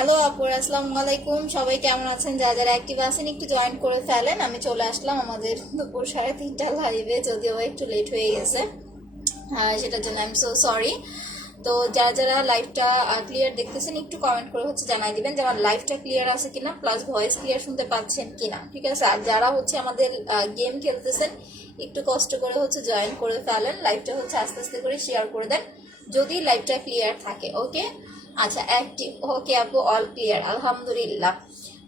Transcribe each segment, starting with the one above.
Hello আপুর, আসসালামু আলাইকুম। সবাই কেমন আছেন? যারা যারা অ্যাক্টিভ আছেন একটু জয়েন করে ফেলেন। আমি চলে আসলাম আমাদের দুপুর 3:30 লাইভে, যদিও একটু লেট হয়ে গেছে, সেটার জন্য আই এম সো সরি। তো যারা যারা লাইভটা ক্লিয়ার দেখতেছেন একটু কমেন্ট করে জানাই দিবেন যে আমার লাইভটা ক্লিয়ার আছে কিনা, প্লাস ভয়েস ক্লিয়ার শুনতে পাচ্ছেন কিনা, ঠিক আছে? আর যারা আমাদের গেম খেলতেছেন একটু কষ্ট করে জয়েন করে ফেলেন। লাইভটা আস্তে আস্তে করে শেয়ার করে দেন যদি লাইভটা ক্লিয়ার থাকে। ওকে, আচ্ছা, অ্যাক্টিভ। ওকে আপু, অল ক্লিয়ার, আলহামদুলিল্লাহ।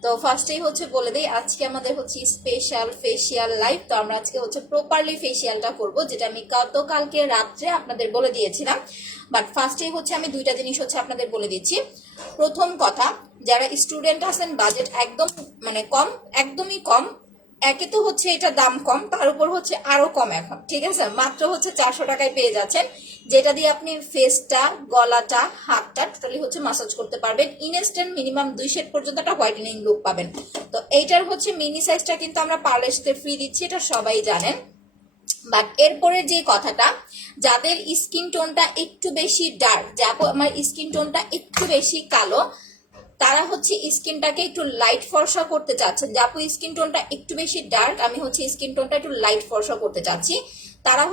তো ফার্স্টেই বলে দিই, আজকে আমাদের স্পেশাল ফেসিয়াল লাইভ। তো আমরা আজকে প্রপারলি ফেসিয়ালটা করব, যেটা আমি কালকে রাত্রে আপনাদের বলে দিয়েছিলাম। বাট ফার্স্টেই আমি দুইটা জিনিস আপনাদের বলে দিচ্ছি। প্রথম কথা, যারা স্টুডেন্ট আছেন, বাজেট একদম কম, একদমই কম। একে তো এটা দাম কম, তার উপর আরো কম এখন, ঠিক আছে? মাত্র 400 টাকায় পেয়ে যাচ্ছেন, যেটা দিয়ে আপনি ফেসটা, গলাটা, হাতটা টোটালি মাসাজ করতে পারবেন। ইনস্ট্যান্ট মিনিমাম 2 সেট পর্যন্ত একটা হোয়াইটেনিং লুক পাবেন। তো এইটার মিনি সাইজটা কিন্তু আমরা পার্লারে ফ্রি দিচ্ছি, এটা সবাই জানেন। বাট এরপরে যে কথাটা, যাদের স্কিন টোনটা একটু বেশি ডার্ক, যাবো আমার স্কিন টোনটা একটু বেশি কালো, তারা স্কিনটাকে একটু লাইট ফর্সা করতে চাচ্ছেন, যাপু স্কিন টোনটা একটু বেশি ডার্ক, আমি স্কিন টোনটা একটু লাইট ফর্সা করতে চাচ্ছি, তারা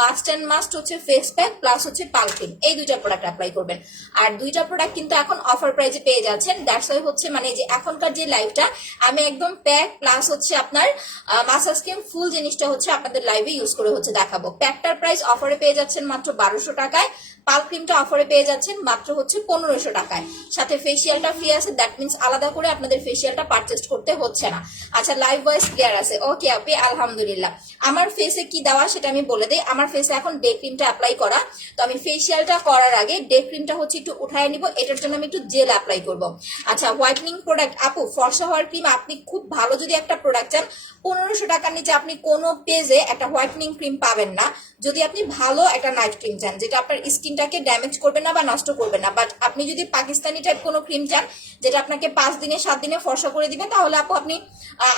must and must face pack plus পাল ক্রিম, এই দুইটা প্রোডাক্ট অ্যাপ্লাই করবেন। আর দুইটা প্রোডাক্ট কিন্তু এখন অফার প্রাইসে পেয়ে যাচ্ছেন। দ্যাটস ওয়াই মানে যে এখনকার যে লাইভটা আমি একদম প্যাক প্লাস আপনার মাসাজ ক্রিম ফুল জিনিসটা আপনাদের লাইভে ইউজ করে দেখাবো। প্যাকটার প্রাইস অফারে পেয়ে যাচ্ছেন মাত্র 1200 টাকায়, পাল ক্রিমটা অফারে পেয়ে যাচ্ছেন মাত্র 1500 টাকায়, সাথে ফেসিয়ালটা ফ্রি আছে। দ্যাট মিনস আলাদা করে আপনাদের ফেসিয়ালটা পারচেজ করতে হচ্ছে না। আচ্ছা, লাইভ ভয়েস ক্লিয়ার আছে? ওকে আপনি, আলহামদুলিল্লাহ। আমার ফেসে কি দেওয়া সেটা আমি বলে দিই। আমার ফেসে এখন ডে ক্রিমটা অ্যাপ্লাই করা। তো আমি ফেসিয়ালটা করার আগে ডে ক্রিমটা একটু উঠায় নিব, এটার জন্য আমি একটু জেল অ্যাপ্লাই করব। আচ্ছা, হোয়াইটনিং প্রোডাক্ট আপু, ফর্সা হওয়ার ক্রিম, আপনি খুব ভালো যদি একটা প্রোডাক্ট চান, 1500 টাকার নিচে আপনি কোনো পেজে একটা হোয়াইটনিং ক্রিম পাবেন না। যদি আপনি ভালো একটা নাইট ক্রিম চান, যেটা আপনার স্কিনটাকে ড্যামেজ করবে না বা নষ্ট করবে না, বাট আপনি যদি পাকিস্তানি টাইপ কোনো ক্রিম চান যেটা আপনাকে 5 দিনে 7 দিনে ফর্সা করে দিবেন, তাহলে আপু আপনি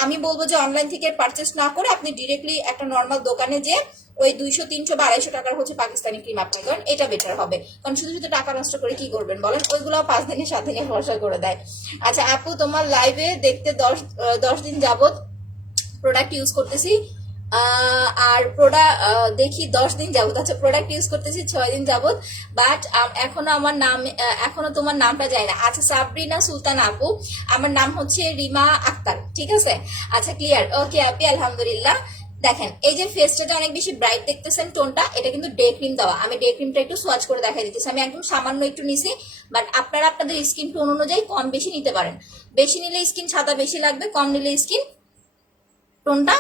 আমি বলবো যে অনলাইন থেকে পারচেস না করে আপনি ডিরেক্টলি একটা নর্মাল দোকানে যে ওই 200 300 বা 250 টাকার পাকিস্তানি ক্রিম আপনি করেন, এটা বেটার হবে। কারণ শুধু শুধু টাকা নষ্ট করে কি করবেন বলেন? ওইগুলো 5 দিনে 7 দিনে ফর্সা করে দেয়। আচ্ছা আপু, তোমার লাইভে দেখতে 10 দিন যাবত প্রোডাক্ট ইউজ করতেছি, আর প্রোডাক্ট দেখি 10 দিন যাবত। আচ্ছা, প্রোডাক্ট ইউজ করতেছি 6 দিন যাবত, বাট এখনো আমার নাম, এখনো তোমার নামটা যায় না। আচ্ছা, সাবরিনা সুলতান আপু, আমার নাম রিমা আক্তার, ঠিক আছে? আচ্ছা, ক্লিয়ার। ওকে আপি, আলহামদুলিল্লাহ। দেখেন, এই যে ফেসটা অনেক বেশি ব্রাইট দেখতেছেন টোনটা, এটা কিন্তু ডে ক্রিম দেওয়া। আমি ডে ক্রিমটা একটু সোয়াচ করে দেখাই দিতেছি। আমি একদম সামান্য একটু নিছি, বাট আপনারা আপনাদের স্কিন টোন অনুযায়ী কম বেশি নিতে পারেন। বেশি নিলে স্কিন সাদা বেশি লাগবে, কম নিলে স্কিন টোনটা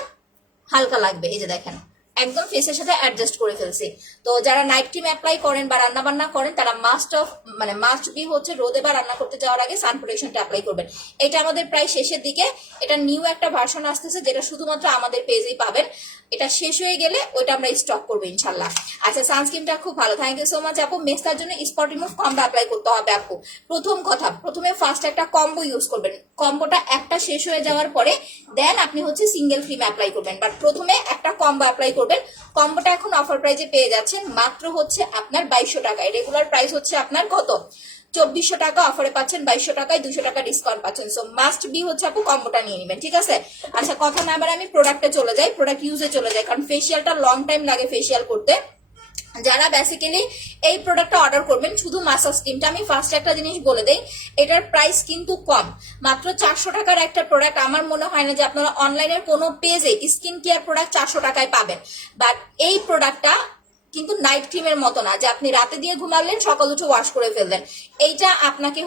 হালকা লাগবে। এই যে দেখেন, একদম ফেসের সাথে অ্যাডজাস্ট করে ফেলছি। তো যারা নাইট ক্রিম অ্যাপ্লাই করেন বা রান্না বান্না করেন, তারা মাস্ট বি রোদে বা রান্না করতে যাওয়ার আগে সান প্রোটেকশনটা অ্যাপ্লাই করবেন। এটা আমাদের প্রায় শেষের দিকে, এটা নিউ একটা ভার্সন আসতেছে, যেটা শুধুমাত্র আমাদের পেজেই পাবেন। এটা শেষ হয়ে গেলে ওইটা আমরা স্টক করবো ইনশাল্লাহ। আচ্ছা, সানস্ক্রিনটা খুব ভালো, থ্যাংক ইউ সো মাচ আপু। মেস্তার জন্য স্পট রিমুভ কম্বো অ্যাপ্লাই করতে হবে আপু। প্রথম কথা, প্রথমে ফার্স্ট একটা কম্বো ইউজ করবেন। কম্বোটা একটা শেষ হয়ে যাওয়ার পরে দেন আপনি সিঙ্গেল ক্রিম অ্যাপ্লাই করবেন, বাট প্রথমে একটা কম্বো অ্যাপ্লাই করবেন। কম্বোটা এখন অফার প্রাইসে পেয়ে যাচ্ছেন মাত্র আপনার 2200 টাকায়। রেগুলার প্রাইস আপনার কত? 2400 টাকা, অফারে পাচ্ছেন 2200 টাকায়, 200 টাকা ডিসকাউন্ট পাচ্ছেন। সো মাস্ট বি আপু কম্বোটা নিয়ে নেবেন, ঠিক আছে? আচ্ছা, কথা না আবার আমি প্রোডাক্টে চলে যাই, প্রোডাক্ট ইউজে চলে যাই, কারণ ফেসিয়ালটা লং টাইম লাগে ফেসিয়াল করতে। যারা বেসিক্যালি এই প্রোডাক্টটা অর্ডার করবেন, শুধু মাসাজ ক্রিমটা, আমি ফার্স্ট একটা জিনিস বলে দেই, এটার প্রাইস কিন্তু কম, মাত্র 400 টাকার একটা প্রোডাক্ট। আমার মনে হয় না যে আপনারা অনলাইনের কোনো পেজে স্কিন কেয়ার প্রোডাক্ট 400 টাকায় পাবেন। বাট এই প্রোডাক্টটা কিন্তু নাইট ক্রিমের মতো না যে আপনি রাতে দিয়ে ঘুমালেন সকাল উঠে ওয়াশ করে ফেললেন। এইটা আপনাকে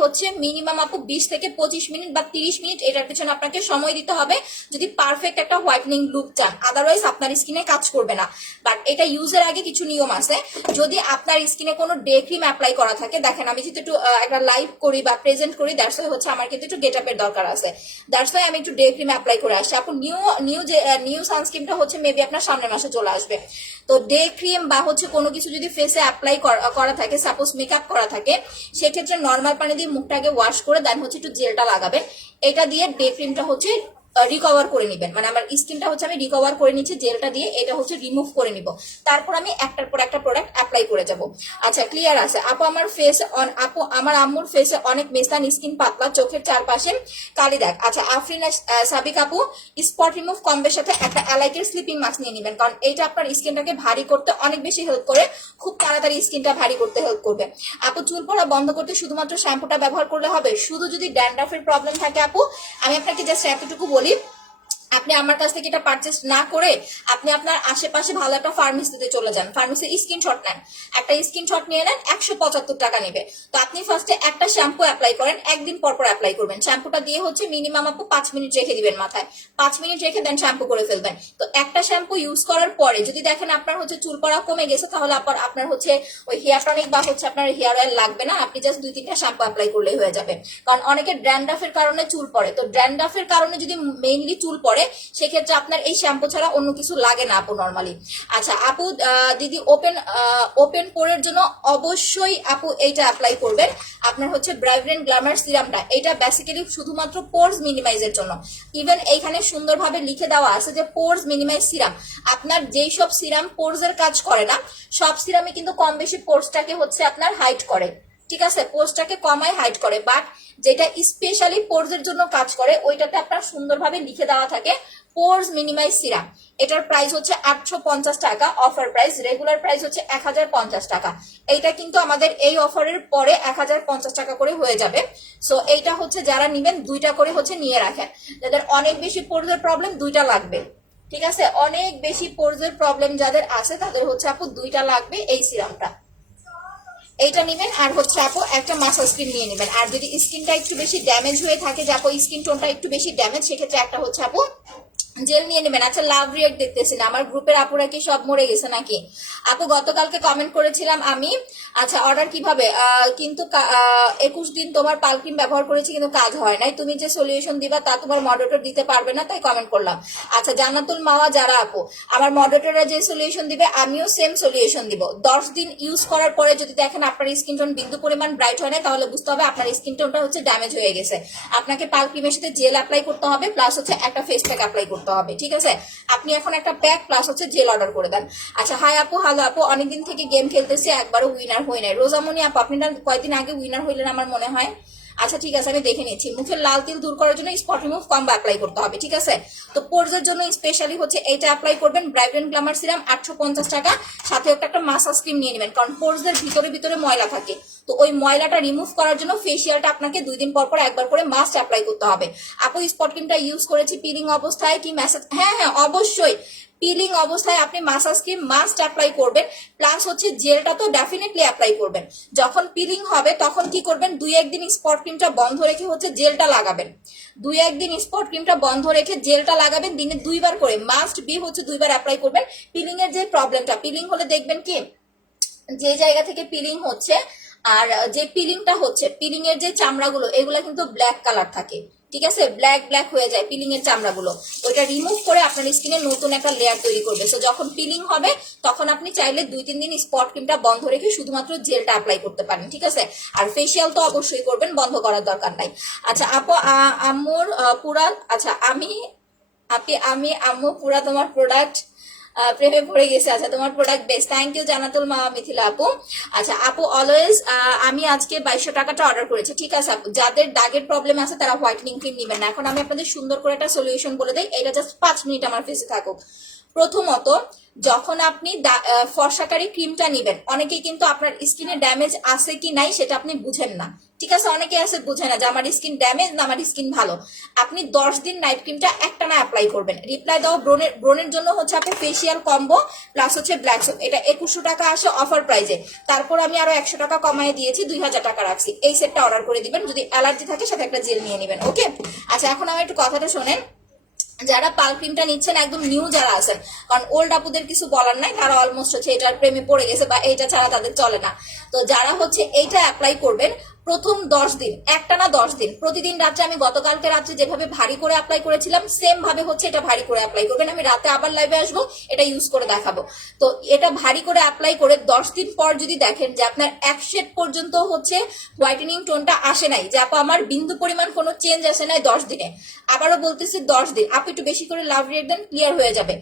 মিনিমাম আপু 20 থেকে 25 মিনিট বা 30 মিনিট এটার পিছনে আপনাকে সময় দিতে হবে যদি পারফেক্ট একটা হোয়াইটনিং লুক চান, আদারওয়াইজ আপনার স্কিনে কাজ করবে না। বাট এটা ইউজের আগে কিছু নিয়ম আছে। যদি আপনার স্কিনে কোনো ডে ক্রিম অ্যাপ্লাই করা থাকে, দেখেন আমি যদি একটু একটা লাইভ করি বা প্রেজেন্ট করি, দ্যাটস ওয়াই আমার কিন্তু একটু গেট আপের দরকার আছে, দ্যাটস ওয়াই আমি একটু ডে ক্রিম অ্যাপ্লাই করে আসছি। আপু নিউ সানস্ক্রিনটা মেবি আপনার সামনের মাসে চলে আসবে। তো ডে ক্রিম বা কোনো কিছু যদি ফেসে অ্যাপ্লাই করা থাকে, সাপোজ মেকআপ করা থাকে, সেক্ষেত্রে নর্মাল পানি দিয়ে মুখটাকে ওয়াশ করে দেন একটু জেলটা লাগাবেন। এটা দিয়ে ডে ক্রিমটা রিকভার করে নিবেন, মানে আমার স্কিনটা হচ্ছে আমি রিকভার করে নিচ্ছি জেলটা দিয়ে, এটা হচ্ছে রিমুভ করে নিব, তারপর আমি একটার পর একটা প্রোডাক্ট অ্যাপ্লাই করে যাব। আচ্ছা ক্লিয়ার আছে আপু? আমার আপু আমার আম্মুর ফেসে অনেক মেস্তান, স্কিন পাতলা, চোখের চারপাশে কালি দাগ। আচ্ছা আফরিনা সাবিক আপু, স্পট রিমুভ কম্বের সাথে একটা অ্যালাইকের স্লিপিং মাস্ক নিয়ে নেবেন, কারণ এইটা আপনার স্কিনটাকে ভারী করতে অনেক বেশি হেল্প করে, খুব তাড়াতাড়ি স্কিনটা ভারী করতে হেল্প করবে। আপু চুল পড়া বন্ধ করতে শুধুমাত্র শ্যাম্পুটা ব্যবহার করলে হবে? শুধু যদি ড্যান্ড্রাফের প্রবলেম থাকে আপু, আমি আপনাকে জাস্ট এতটুকু বলি, আপনি আমার কাছ থেকে এটা পারচেস না করে আপনি আপনার আশেপাশে ভালো একটা ফার্মেসিতে চলে যান, ফার্মেসির স্ক্রিনশট নেন, একটা স্ক্রিনশট নিয়ে নেন, 175 টাকা নেবে। তো আপনি ফার্স্টে একটা শ্যাম্পু অ্যাপ্লাই করেন, একদিন পর পর অ্যাপ্লাই করবেন। শ্যাম্পুটা দিয়ে হচ্ছে মিনিমাম আপু 5 মিনিট রেখে দিবেন মাথায়, 5 মিনিট রেখে দেন শ্যাম্পু করে ফেলবেন। তো একটা শ্যাম্পু ইউজ করার পরে যদি দেখেন আপনার হচ্ছে চুল পড়া কমে গেছে, তাহলে আপনার হচ্ছে ওই হেয়ার টনিক বা হচ্ছে আপনার হেয়ার অয়েল লাগবে না, আপনি জাস্ট 2-3টা শ্যাম্পু অ্যাপ্লাই করলেই হয়ে যাবে। কারণ অনেকের ড্যান্ড্রাফের কারণে চুল পড়ে, তো ড্যান্ড্রাফের কারণে যদি মেইনলি চুল পড়ে সেক্ষেত্রে আপনার এই শ্যাম্পু ছাড়া অন্য কিছু লাগে না আপু নর্মালি। আচ্ছা আপু দিদি ওপেন পোরের জন্য অবশ্যই আপু এইটা অ্যাপ্লাই করবেন, আপনার হচ্ছে ব্রাইব্রেন্ট গ্ল্যামার সিরামটা। এটা বেসিক্যালি শুধুমাত্র পোরস মিনিমাইজের জন্য, ইভেন এইখানে সুন্দরভাবে লিখে দেওয়া আছে যে পোরস মিনিমাইজ সিরাম। আপনার যেই সব সিরাম পোরস এর কাজ করে না, সব সিরামে কিন্তু কম বেশি পোরসটাকে হচ্ছে আপনার হাইড করে, ঠিক আছে, পোরসটাকে কমায় হাইড করে, বাট যেটা স্পেশালি পোরস এর জন্য কাজ করে ওইটাতে আপনার সুন্দরভাবে লিখে দেওয়া থাকে পোরস মিনিমাইজ সিরাম। এটার প্রাইস হচ্ছে 850 টাকা, অফার প্রাইস, রেগুলার প্রাইস হচ্ছে 1050 টাকা। এইটা কিন্তু আমাদের এই অফারের পরে 1050 টাকা করে হয়ে যাবে। সো এইটা হচ্ছে যারা নিবেন 2টা করে হচ্ছে নিয়ে রাখেন, যাদের অনেক বেশি পোরসের প্রবলেম 2টা লাগবে, ঠিক আছে, অনেক বেশি পোরসের প্রবলেম যাদের আছে তাদের হচ্ছে আপু 2টা লাগবে এই সিরামটা, এইটা নেবেন। আর হচ্ছে আপু একটা মাসাজ ক্রিম নিয়ে নেবেন। আর যদি স্কিনটা একটু বেশি ড্যামেজ হয়ে থাকে, যে আপু স্কিন টোনটা একটু বেশি ড্যামেজ, সেক্ষেত্রে একটা হচ্ছে আপু জেল নিয়ে নেবেন। আচ্ছা লাভ রিয়েক্ট দেখতেছি না, আমার গ্রুপের আপুরা কি সব মরে গেছে নাকি? আপু গতকালকে কমেন্ট করেছিলাম আমি, আচ্ছা অর্ডার কিভাবে, কিন্তু 21 দিন তোমার পাল ক্রিম ব্যবহার করেছি কিন্তু কাজ হয় নাই, তুমি যে সলিউশন দিবা তা তোমার মডারেটর দিতে পারবে না, তাই কমেন্ট করলাম। আচ্ছা জান্নাতুল মাওয়া যারা আপু, আমার মডারেটররা যে সলিউশন দিবে আমিও সেম সলিউশন দিব। 10 দিন ইউজ করার পরে যদি দেখেন আপনার স্কিন টোন বিন্দু পরিমাণ ব্রাইট হয় না, তাহলে বুঝতে হবে আপনার স্কিন টোনটা হচ্ছে ড্যামেজ হয়ে গেছে। আপনাকে পাল ক্রিমের সাথে জেল অ্যাপ্লাই করতে হবে, প্লাস হচ্ছে একটা ফেস প্যাক অ্যাপ্লাই করতে হবে, ঠিক আছে। আপনি এখন একটা প্যাক প্লাস হচ্ছে জেল অর্ডার করে দেন। আচ্ছা হাই আপু, হ্যালো আপু, অনেকদিন থেকে গেম খেলতেছি, একবারও উইনার হই নাই। রোজামণি আপু, আপনি না কয়েকদিন আগে উইনার হইলেন আমার মনে হয়। আচ্ছা ঠিক আছে, আমি দেখে নিচ্ছি। মুখের লাল তিল দূর করার জন্য স্পট রিমুভ কম্বো অ্যাপ্লাই করতে হবে, ঠিক আছে। তো পোরসের জন্য স্পেশালি হচ্ছে এইটা অ্যাপ্লাই করবেন, ব্রাইব্রেন্ট গ্ল্যামার সিরাম 850 টাকা, সাথে একটা মাসাজ ক্রিম নিয়ে নেবেন, কারণ পোরসের ভিতরে ময়লা থাকে, তো ওই ময়লাটা রিমুভ করার জন্য ফেসিয়ালটা আপনাকে 2 দিন পর পর একবার করে মাস্ট অ্যাপ্লাই করতে হবে। আপু স্পট ক্রিমটা ইউজ করেছি পিলিং অবস্থায় কি ম্যাসাজ, হ্যাঁ হ্যাঁ অবশ্যই পিলিং অবস্থায় আপনি মাসাজ ক্রিম মাস্ট অ্যাপ্লাই করবেন, প্লাস হচ্ছে জেলটা তো ডেফিনেটলি অ্যাপ্লাই করবেন। যখন পিলিং হবে তখন কি করবেন, 2-1 দিন স্পট ক্রিমটা বন্ধ রেখে হচ্ছে জেলটা লাগাবেন, 2-1 দিন স্পট ক্রিমটা বন্ধ রেখে জেলটা লাগাবেন, দিনে 2বার করে, মাস্ট বি হচ্ছে 2বার অ্যাপ্লাই করবেন। পিলিং এর যে প্রবলেমটা, পিলিং হলে দেখবেন কি যে জায়গা থেকে পিলিং হচ্ছে আর যে পিলিংটা হচ্ছে, পিলিং এর যে চামড়াগুলো এগুলো কিন্তু ব্ল্যাক কালার থাকে, ঠিক আছে, ব্ল্যাক হয়ে যায় পিলিং এর চামড়াগুলো, ওইটা রিমুভ করে আপনার স্কিনে নতুন একটা লেয়ার তৈরি করবে। সো যখন পিলিং হবে তখন আপনি চাইলে 2-3 দিন স্পট ক্রিমটা বন্ধ রেখে শুধুমাত্র জেলটা অ্যাপ্লাই করতে পারেন, ঠিক আছে। আর ফেসিয়াল তো অবশ্যই করবেন, বন্ধ করার দরকার নাই। আচ্ছা আপু আম্মুর পুরা, আচ্ছা আমি আম্মু পুরা তোমার প্রোডাক্ট প্রেমে পড়ে গেছে। আচ্ছা তোমার প্রোডাক্ট বেস্ট, থ্যাংক ইউ জান্নাতুল মা মিথিলা আপু। আচ্ছা আপু অলওয়েজ আমি আজকে 2200 টাকাটা অর্ডার করেছি, ঠিক আছে আপু। যাদের দাগের প্রবলেম আছে তারা হোয়াইটনিং ক্রিম নেবেন না। এখন আমি আপনাদের সুন্দর করে একটা সলিউশন বলে দিই, এটা জাস্ট 5 মিনিট আমার ফেসে থাকুক। প্রথমত যখন আপনি ফর্সাকারী ক্রিমটা নেবেন, অনেকেই কিন্তু আপনার স্কিনে ড্যামেজ আছে কি নাই সেটা আপনি বুঝেন না, ঠিক আছে, অনেকে আছে বুঝে না যে আমার স্কিন ড্যামেজ না আমার স্কিন ভালো। আপনি 10 দিন নাইট ক্রিমটা একটানা অ্যাপ্লাই করবেন। রিপ্লাই দাও ব্রোনের জন্য হচ্ছে আপনি ফেসিয়াল কম্বো প্লাস হচ্ছে ব্ল্যাক সোপ, এটা 2100 টাকা আসে অফার প্রাইজে, তারপর আমি আরো 100 টাকা কমায় দিয়েছি, 2000 টাকা রাখছি। এই সেটটা অর্ডার করে দিবেন, যদি অ্যালার্জি থাকে সাথে একটা জেল নিয়ে নেবেন, ওকে। আচ্ছা এখন আমার একটু কথাটা শোনেন, যারা পাল ক্রিমটা নিচ্ছেন একদম নিউ যারা আছেন, কারণ ওল্ড আপুদের কিছু বলার নাই, তারা অলমোস্ট হচ্ছে এটার প্রেমে পড়ে গেছে বা এইটা ছাড়া তাদের চলে না। তো যারা হচ্ছে এইটা অ্যাপ্লাই করবেন, প্রথম 10 দিন, একটানা 10 দিন প্রতিদিন রাত্রে, আমি গতকালকে রাত্রে যেভাবে ভারী করে অ্যাপ্লাই করেছিলাম সেম ভাবে হচ্ছে এটা ভারী করে অ্যাপ্লাই করবেন। আমি রাতে আবার লাইভে আসবো, এটা ইউজ করে দেখাবো। তো এটা ভারী করে অ্যাপ্লাই করে 10 দিন পর যদি দেখেন যে আপনার 1 শেড পর্যন্ত হচ্ছে হোয়াইটেনিং টোনটা আসে নাই, যে আপু আমার বিন্দু পরিমাণ কোনো চেঞ্জ আসে নাই 10 দিনে, আবারও বলতেছি 10 দিন, আপু একটু বেশি করে লাভ রেট দেন, ক্লিয়ার হয়ে যাবে।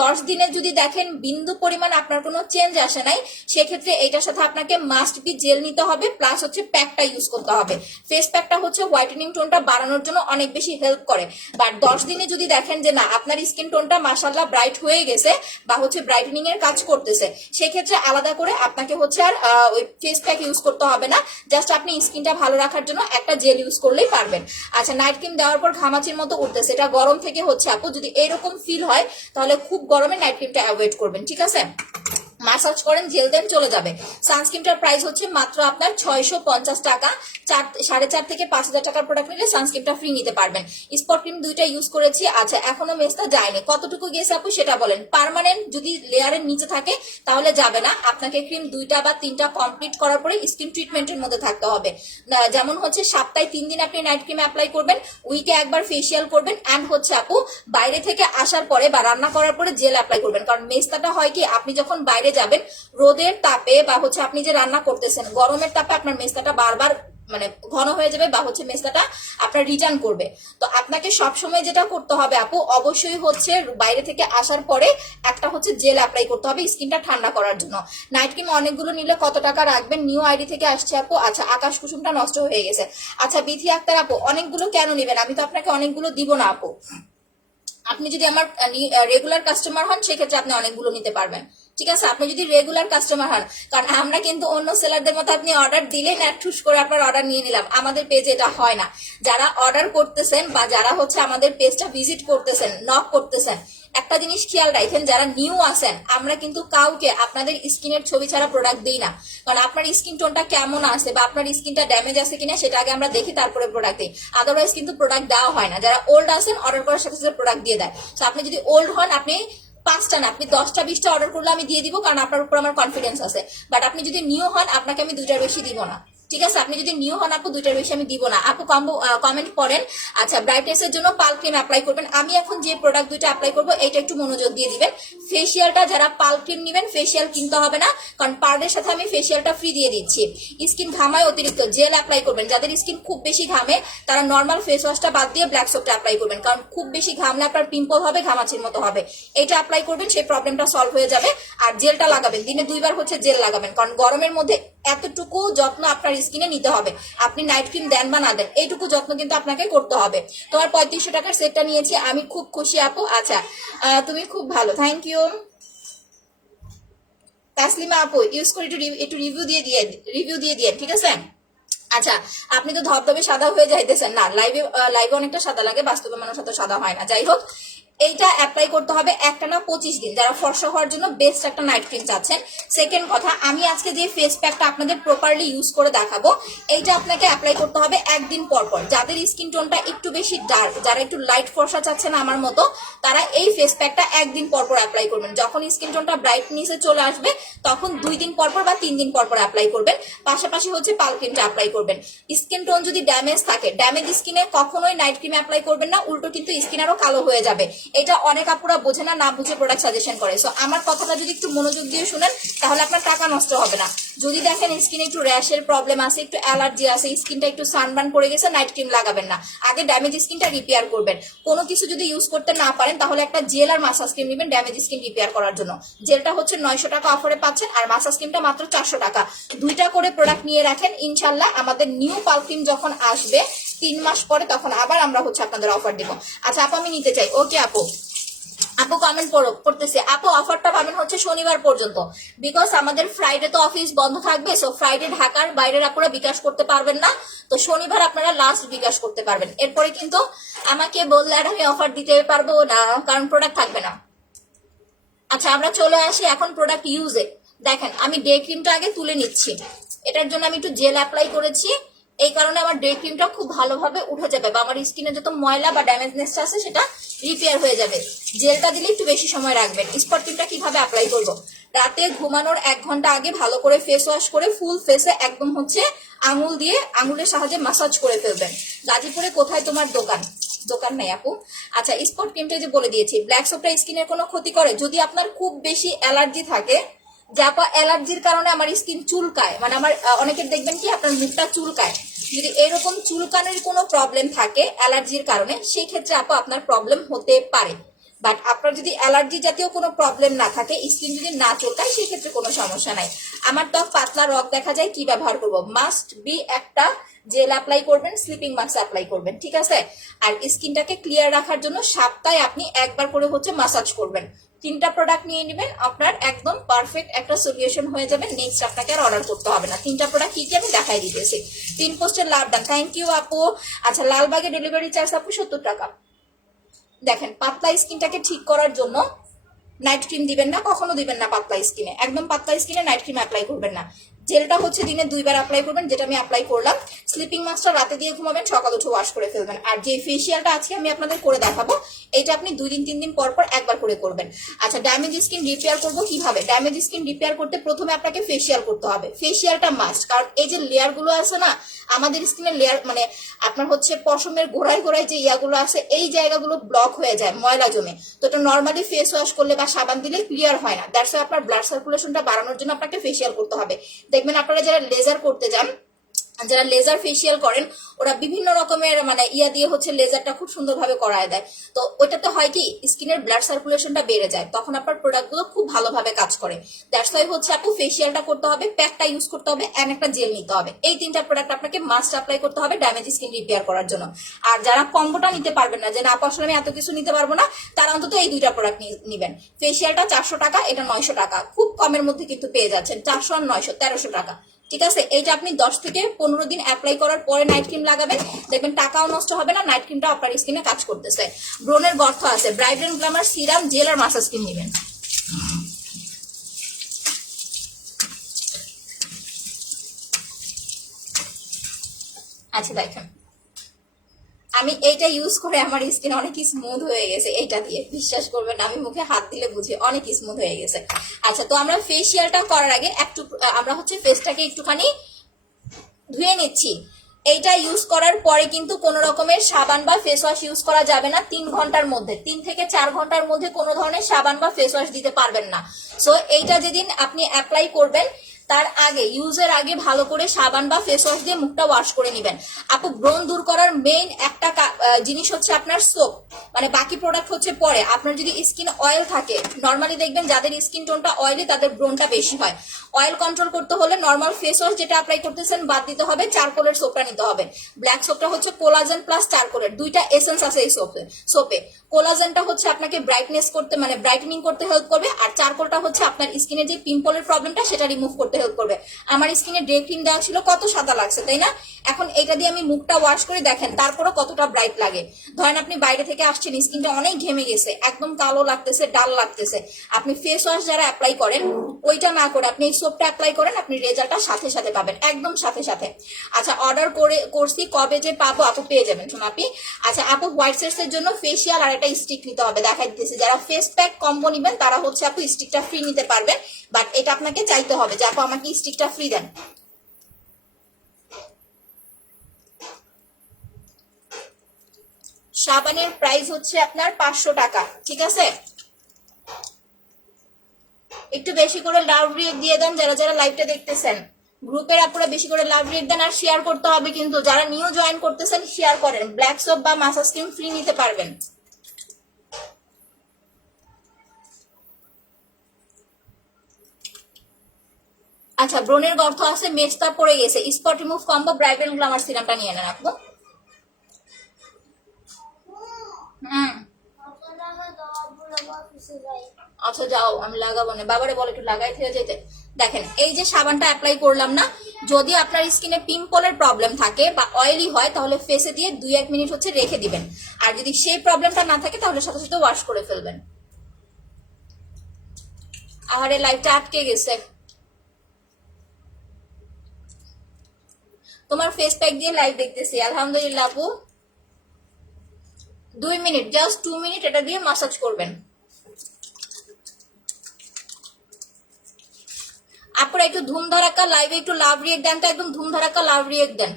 10 দিনে যদি দেখেন বিন্দু পরিমাণ আপনার কোনো চেঞ্জ আসে নাই, সেক্ষেত্রে এটার সাথে আপনাকে মাস্ট বি জেল নিতে হবে, প্লাস হচ্ছে প্যাকটা ইউজ করতে হবে। ফেস প্যাকটা হচ্ছে হোয়াইটেনিং টোনটা বাড়ানোর জন্য অনেক বেশি হেল্প করে। বাট 10 দিনে যদি দেখেন যে না আপনার স্কিন টোনটা মাশাআল্লাহ ব্রাইট হয়ে গেছে বা হচ্ছে ব্রাইটেনিং এর কাজ করতেছে, সেক্ষেত্রে আলাদা করে আপনাকে হচ্ছে আর ওই ফেস প্যাক ইউজ করতে হবে না, জাস্ট আপনি স্কিনটা ভালো রাখার জন্য একটা জেল ইউজ করলেই পারবেন। আচ্ছা, নাইট ক্রিম দেওয়ার পর ঘামাচির মতো উঠতেছে, এটা গরম থেকে হচ্ছে আপু, যদি এরকম ফিল হয় তাহলে খুব গরমে নাইট ক্রিমটা অ্যাভয়েড করবেন, ঠিক আছে? মাসাজ করেন, জেল দেন, চলে যাবে। সানস্ক্রিনটার প্রাইস হচ্ছে মাত্র আপনার 650 টাকা। 4.5 থেকে 5,000 টাকার প্রোডাক্ট নিলে সানস্ক্রিনটা ফ্রি নিতে পারবেন। স্পট ক্রিম দুইটা ইউজ করেছি। আচ্ছা, এখনো মেসটা যায়নি, কতটুকু গেছে আপু সেটা বলেন। পার্মানেন্ট যদি লেয়ারের নিচে থাকে তাহলে যাবে না, আপনাকে ক্রিম 2টা বা 3টা কমপ্লিট করার পরে স্কিন ট্রিটমেন্টের মধ্যে থাকতে হবে। যেমন হচ্ছে সপ্তাহে 3 দিন আপনি নাইট ক্রিম অ্যাপ্লাই করবেন, উইকে একবার ফেসিয়াল করবেন, অ্যান্ড হচ্ছে আপু বাইরে থেকে আসার পরে বা রান্না করার পরে জেল অ্যাপ্লাই করবেন। কারণ মেস্তাটা হয় কি, আপনি যখন বাইরে যাবেন রোদের তাপে বা হচ্ছে আপনি যে রান্না করতেছেন গরমের তাপে আপনার মেস্তাটা বারবার মানে ঘন হয়ে যাবে বা হচ্ছে মেস্তাটা আপনার রিটার্ন করবে। তো আপনাকে সবসময় যেটা করতে হবে আপু, অবশ্যই হচ্ছে বাইরে থেকে আসার পরে একটা হচ্ছে জেল অ্যাপ্লাই করতে হবে স্কিনটা ঠান্ডা করার জন্য। নাইট ক্রিম অনেকগুলো নিলে কত টাকা রাখবেন? নিউ আইডি থেকে আসছে আপু। আচ্ছা, আকাশ কুসুমটা নষ্ট হয়ে গেছে। আচ্ছা, বিথি আক্তার আপু, অনেকগুলো কেন নেবেন? আমি তো আপনাকে অনেকগুলো দিব না আপু। আপনি যদি আমার রেগুলার কাস্টমার হন সেক্ষেত্রে আপনি অনেকগুলো নিতে পারবেন, ঠিক আছে? আপনি যদি রেগুলার কাস্টমার হন, কারণ আমরা কিন্তু অন্য সেলারদের মতো আপনি অর্ডার দিলেন আর ঠুস করে আপনার অর্ডার নিয়ে নিলাম, আমাদের পেজে এটা হয় না। যারা অর্ডার করতেছেন বা যারা হচ্ছে আমাদের পেজটা ভিজিট করতেছেন, নক করতেছেন, একটা জিনিস খেয়াল রাখেন, যারা নিউ আসেন আমরা কিন্তু কাউকে আপনাদের স্কিনের ছবি ছাড়া প্রোডাক্ট দিই না। কারণ আপনার স্কিন টোনটা কেমন আছে বা আপনার স্কিনটা ড্যামেজ আছে কিনা সেটা আগে আমরা দেখি, তারপরে প্রোডাক্ট দিই। আদারওয়াইজ কিন্তু প্রোডাক্ট দেওয়া হয় না। যারা ওল্ড আসেন অর্ডার করার সাথে সাথে প্রোডাক্ট দিয়ে দেয়। তো আপনি যদি ওল্ড হন, আপনি 5টা না, আপনি 10টা 20টা অর্ডার করলে আমি দিয়ে দিব, কারণ আপনার উপর আমার কনফিডেন্স আছে। বাট আপনি যদি নিউ হন, আপনাকে আমি 2টার বেশি দিব না, ঠিক আছে? আপনি যদি নিউ হন আপু, 2টার বেশি আমি দিব না। আপু কমেন্ট করেন। আচ্ছা, ব্রাইটনেস এর জন্য পাল ক্রিম অ্যাপ্লাই করবেন। আমি এখন যে প্রোডাক্ট 2টা অ্যাপ্লাই করবো এটা একটু মনোযোগ দিয়ে দিবেন। ফেসিয়ালটা যারা পাল ক্রিম নেবেন ফেসিয়াল কিনতে হবে না, কারণ পার্লের সাথে আমি ফেসিয়ালটা ফ্রি দিয়ে দিচ্ছি। স্কিন ঘামায় অতিরিক্ত, জেল অ্যাপ্লাই করবেন। যাদের স্কিন খুব বেশি ঘামে তারা নর্মাল ফেস ওয়াশটা বাদ দিয়ে ব্ল্যাক সোপটা অ্যাপ্লাই করবেন, কারণ খুব বেশি ঘামলে আপনার পিম্পল হবে, ঘামাচির মতো হবে। এটা অ্যাপ্লাই করবেন, সেই প্রবলেমটা সলভ হয়ে যাবে। আর জেলটা লাগাবেন, দিনে 2বার হচ্ছে জেল লাগাবেন, কারণ গরমের মধ্যে এতটুকু যত্ন আপনার স্কিনে নিতে হবে। আপনি নাইট ক্রিম দেন বা না দেন, এইটুকু যত্ন কিন্তু আপনাকে করতে হবে। তোমার 3500 টাকার সেটটা নিয়েছি, আমি খুব খুশি আপু। আচ্ছা, তুমি খুব ভালো, থ্যাংক ইউ। তাসলিমা আপু, ইউজ করে একটু রিভিউ দিয়ে দিয়ে, ঠিক আছে? আচ্ছা, আপনি তো ধবধবে সাদা হয়ে যাইতেছেন না, লাইভে লাইভে অনেকটা সাদা লাগে, বাস্তবে মানুষ সাথে সাদা হয় না। যাই হোক, এইটা অ্যাপ্লাই করতে হবে একটানা 25 দিন, যারা ফর্সা হওয়ার জন্য বেস্ট একটা নাইট ক্রিম চাচ্ছেন। সেকেন্ড কথা, আমি আজকে যে ফেস প্যাকটা আপনাদের প্রপারলি ইউজ করে দেখাবো, এইটা আপনাকে অ্যাপ্লাই করতে হবে একদিন পর পর। যাদের স্কিন টোনটা একটু বেশি ডার্ক, যারা একটু লাইট ফর্সা চাচ্ছেন আমার মতো, তারা এই ফেস প্যাকটা একদিন পর পর অ্যাপ্লাই করবেন। যখন স্কিন টোনটা ব্রাইটনেসে চলে আসবে তখন 2 দিন পর পর বা 3 দিন পর পর অ্যাপ্লাই করবেন। পাশাপাশি হচ্ছে পাল ক্রিমটা অ্যাপ্লাই করবেন। স্কিন টোন যদি ড্যামেজ থাকে, ড্যামেজ স্কিনে কখনোই নাইট ক্রিম অ্যাপ্লাই করবেন না, উল্টো কিন্তু স্কিন আরো কালো হয়ে যাবে। এটা অনেক আপুরা বোঝে না, না বুঝে প্রোডাক্ট সাজেশন করে। সো আমার কথাটা যদি একটু মনোযোগ দিয়ে শুনেন তাহলে আপনার টাকা নষ্ট হবে না। যদি দেখেন স্কিনে একটু র্যাশের প্রবলেম আছে, একটু অ্যালার্জি আছে, স্কিনটা একটু সানবার্ন পড়ে গেছে, নাইট ক্রিম লাগাবেন না, আগে ড্যামেজ স্কিনটা রিপেয়ার করবেন। কোনো কিছু যদি ইউজ করতে না পারেন তাহলে একটা জেল আর মাসাজ ক্রিম নেবেন ড্যামেজ স্কিন রিপেয়ার করার জন্য। জেলটা হচ্ছে 900 টাকা অফারে পাচ্ছেন, আর মাসাজ ক্রিমটা মাত্র 400 টাকা। 2টা করে প্রোডাক্ট নিয়ে রাখেন, ইনশাল্লাহ আমাদের নিউ পাল ক্রিম যখন আসবে 3 মাস পরে তখন আবার আমরা হচ্ছে আপনাদের অফার দিব। আচ্ছা আপু, আমি নিতে চাই। ওকে আপু, আপু কমেন্ট করতেছে। আপু অফারটা পাবেন হচ্ছে শনিবার পর্যন্ত, বিকজ আমাদের ফ্রাইডে তো অফিস বন্ধ থাকবে। সো ফ্রাইডে ঢাকার বাইরের আপুরা বিকাশ করতে পারবেন না, তো শনিবার আপনারা লাস্ট বিকাশ করতে পারবেন। এরপরে কিন্তু আমাকে বললে আর আমি অফার দিতে পারবো না, কারণ প্রোডাক্ট থাকবে না। আচ্ছা, আমরা চলে আসি এখন প্রোডাক্ট ইউজে। দেখেন, আমি ডে ক্রিমটা আগে তুলে নিচ্ছি, এটার জন্য আমি একটু জেল অ্যাপ্লাই করেছি, এই কারণে আমার ডে ক্রিমটা খুব ভালোভাবে উঠে যাবে বা আমার স্কিনে যত ময়লা বা ড্যামেজনেসটা আছে সেটা রিপেয়ার হয়ে যাবে। জেলটা দিলে একটু বেশি সময় রাখবেন। স্পট ক্রিমটা কিভাবে অ্যাপ্লাই করব, রাতে ঘুমানোর 1 ঘন্টা আগে ভালো করে ফেস ওয়াশ করে ফুল ফেসে একদম হচ্ছে আঙুল দিয়ে আঙুলের সাহায্যে মাসাজ করে ফেলবেন। গাজীপুরে কোথায় তোমার দোকান? দোকান নাই আপু। আচ্ছা, স্পট ক্রিমটা যে বলে দিয়েছি, ব্ল্যাক সোপটা স্কিনের কোনো ক্ষতি করে? যদি আপনার খুব বেশি অ্যালার্জি থাকে, যাপা অ্যালার্জির কারণে আমার স্কিন চুলকায়, মানে আমার অনেকের দেখবেন কি আপনার মুখটা চুলকায়, যদি এরকম চুলকানির কোনো প্রবলেম থাকে অ্যালার্জির কারণে, সেই ক্ষেত্রে আপু আপনার প্রবলেম হতে পারে। বাট আপনার যদি অ্যালার্জি জাতীয় কোনো প্রবলেম না থাকে, স্কিন যদি না চুলকায়, সেই ক্ষেত্রে কোনো সমস্যা নাই। আমার ত্বক পাতলা রগ দেখা যায়, কি ব্যবহার করব? মাস্ট বি একটা জেল অ্যাপ্লাই করবেন, স্লিপিং মাস্ক অ্যাপ্লাই করবেন, ঠিক আছে? আর স্কিনটাকে ক্লিয়ার রাখার জন্য সপ্তাহে আপনি একবার করে হচ্ছে মাসাজ করবেন। 3টা প্রোডাক্ট নিয়ে নেবেন, আপনার একদম পারফেক্ট একটা সলিউশন হয়ে যাবে। নেক্সট আপনাকে আর অর্ডার করতে হবে না। 3টা প্রোডাক্ট কি কি আমি দেখাই দিতেছি। 3 পোস্টের লাভ ডান, থ্যাংক ইউ আপু। আচ্ছা, লালবাগে ডেলিভারি চার্জ আপু 70 টাকা। দেখেন, পাতলা স্কিনটাকে ঠিক করার জন্য নাইট ক্রিম দিবেন না, কখনো দিবেন না পাতলা স্কিনে। একদম পাতলা স্কিনে নাইট ক্রিম অ্যাপ্লাই করবেন না। জেলটা হচ্ছে দিনে 2বার অ্যাপ্লাই করবেন, যেটা আমি অ্যাপ্লাই করলাম। স্লিপিং মাস্কটা রাতে দিয়ে ঘুমাবেন, সকাল উঠে ওয়াশ করে ফেলবেন। আর যে ফেসিয়ালটা আজকে আমি আপনাদের করে দেখাবো, এটা আপনি 2 দিন 3 দিন পর পর একবার করে করবেন। আচ্ছা, ড্যামেজ স্কিন রিপেয়ার করবো কিভাবে? ড্যামেজ স্কিন রিপেয়ার করতে প্রথমে আপনাকে ফেসিয়াল করতে হবে। ফেসিয়ালটা মাস্ট, কারণ এই যে লেয়ার গুলো আছে না আমাদের স্কিনের লেয়ার, মানে আপনার হচ্ছে পশমের গোড়ায় গোড়ায় যে ইয়াগুলো আছে, এই জায়গাগুলো ব্লক হয়ে যায় ময়লা জমে। তো এটা নর্মালি ফেস ওয়াশ করলে বা সাবান দিলে ক্লিয়ার হয় না। দ্যাটস ওয়াই আপনার ব্লাড সার্কুলেশনটা বাড়ানোর জন্য আপনাকে ফেসিয়াল করতে হবে। দেখবেন আপনারা যারা লেজার করতে যান, যারা লেজার ফেসিয়াল করেন, ওরা বিভিন্ন রকমের মানে ইয়া দিয়ে হচ্ছে লেজারটা খুব সুন্দরভাবে করায় দেয়। তো ওইটাতে হয় কি, স্কিনের ব্লাড সার্কুলেশনটা বেড়ে যায়, তখন আপনার প্রোডাক্টগুলো খুব ভালোভাবে কাজ করে। দ্যাটস ওয়াই হচ্ছে আপু ফেসিয়ালটা করতে হবে, প্যাকটা ইউজ করতে হবে, এন্ড একটা জেল নিতে হবে। এই 3টা প্রোডাক্ট আপনাকে মাস্ট অ্যাপ্লাই করতে হবে ড্যামেজ স্কিন রিপেয়ার করার জন্য। আর যারা কম্বোটা নিতে পারবেন না, যে না আপু আসলে আমি এত কিছু নিতে পারবো না, তারা অন্তত এই 2টা প্রোডাক্ট নিবেন। ফেসিয়ালটা 400 টাকা, এটা 900 টাকা, খুব কমের মধ্যে কিন্তু পেয়ে যাচ্ছেন। 400 আর 900 1300 টাকা, ঠিক আছে? এইটা আপনি 10 থেকে 15 দিন অ্যাপ্লাই করার পরে নাইট ক্রিম লাগাবেন, দেখবেন টাকাও নষ্ট হবে না, নাইট ক্রিমটা আপনার স্কিনে কাজ করতেছে। ব্রণের গর্ত আছে, ব্রাইট গ্ল্যামার সিরাম, জেল আর মাসাজ ক্রিম নেবেন। আচ্ছা দেখেন, আমি এইটা ইউজ করে আমার স্কিন অনেক স্মুথ হয়ে গেছে। এইটা দিয়ে বিশ্বাস করবেন, আমি মুখে হাত দিলে বুঝি অনেক স্মুথ হয়ে গেছে। আচ্ছা, তো আমরা ফেসিয়ালটা করার আগে একটু আমরা হচ্ছে ফেসটাকে একটুখানি ধুয়ে নিচ্ছি। এইটা ইউজ করার পরে কিন্তু কোনো রকমের সাবান বা ফেস ওয়াশ ইউজ করা যাবে না 3 ঘন্টার মধ্যে। 3 থেকে 4 ঘন্টার মধ্যে কোনো ধরনের সাবান বা ফেস ওয়াশ দিতে পারবেন না। সো এইটা যেদিন আপনি অ্যাপ্লাই করবেন, তার আগে ইউজের আগে ভালো করে সাবান বা ফেস ওয়াশ দিয়ে মুখটা ওয়াশ করে নেবেন। আপু, ব্রণ দূর করার মেইন একটা জিনিস হচ্ছে আপনার সোপ, মানে বাকি প্রোডাক্ট হচ্ছে পরে। আপনার যদি স্কিন অয়েল থাকে, নর্মালি দেখবেন যাদের স্কিন টোনটা অয়েলি তাদের ব্রণটা বেশি হয়। অয়েল কন্ট্রোল করতে হলে নর্মাল ফেস ওয়াশ যেটা অ্যাপ্লাই করতেছেন বাদ দিতে হবে, চারকোলের সোপটা নিতে হবে। ব্ল্যাক সোপটা হচ্ছে কোলাজেন প্লাস চারকোলের, 2টা এসেন্স আছে এই সোপে। কোলাজেনটা হচ্ছে আপনাকে ব্রাইটনেস করতে, মানে ব্রাইটনিং করতে হেল্প করবে, আর চারকোলটা হচ্ছে আপনার স্কিনে যে পিম্পলের প্রবলেমটা সেটা রিমুভ করতে হেল্প করবে। আমার স্কিনে ডে ক্রিম দেওয়া ছিল, কত সাদা লাগছে তাই না? এখন এটা দিয়ে আমি মুখটা ওয়াশ করে দেখেন তারপরে কতটা ব্রাইট লাগে। ধরেন আপনি বাইরে থেকে আসছেন, স্কিনটা অনেক ঘেমে গেছে, একদম কালো লাগতেছে, ডাল লাগতেছে, আপনি ফেস ওয়াশ যারা অ্যাপ্লাই করেন ওইটা না করে আপনি এই সোপটা অ্যাপ্লাই করেন, আপনি রেজাল্টটা সাথে সাথে পাবেন, একদম সাথে সাথে। আচ্ছা, অর্ডার করছি, কবে যে পাবো আপু? পেয়ে যাবেন সোনাপি। আচ্ছা আপু, হোয়াইট সেটস এর জন্য ফেসিয়াল আর একটা স্টিক নিতে হবে, দেখাই দিতেছি। যারা ফেস প্যাক কম্বো নিবেন তারা হচ্ছে আপু স্টিকটা ফ্রি নিতে পারবেন, বাট এটা আপনাকে চাইতে হবে যে আপু আমাকে স্টিকটা ফ্রি দেন। সাবানের প্রাইস হচ্ছে আপনার 500 টাকা, ঠিক আছে? একটু বেশি করে লাভ রিয়েক্ট দিয়ে দেন যারা যারা লাইভটা দেখতেছেন। গ্রুপের আপনারা বেশি করে লাভ রিয়েক্ট দেন, আর শেয়ার করতে হবে কিন্তু। যারা নিউ জয়েন করতেছেন শেয়ার করেন। ব্ল্যাক সোপ বা মাসাজ ক্রিম ফ্রি নিতে পারবেন। আচ্ছা, ব্রণের গর্ত আছে, মেচতা পড়ে গেছে, spot remove combo bright glamour সিরামটা নিয়ে নেন আপু। হুম, আচ্ছা যাও, আমি লাগাবো না, বাবারে বলে একটু লাগাই থেকে যেতে। দেখেন, এই যে সাবানটা অ্যাপ্লাই করলাম না, যদি আপনার স্কিনে পিম্পলের প্রবলেম থাকে বা অয়েলি হয় তাহলে ফেসে দিয়ে 2-1 মিনিট হচ্ছে রেখে দিবেন। আর যদি সেই প্রবলেমটা না থাকে তাহলে সাথে সাথে ওয়াশ করে ফেলবেন। আহারে লাইটটা আটকে গেছে। তোমার ফেস প্যাক দিয়ে লাইভ দেখতেছি। আলহামদুলিল্লাহ আপু। 2 মিনিট, জাস্ট 2 মিনিট এটা দিয়ে মাসাজ করবেন। আপনারা একটু ধুম ধারাক্কা লাইভে একটু লাভ রিয়েক্ট দেন তো, একদম ধুম ধারাক্কা লাভ রিয়েক্ট দেন।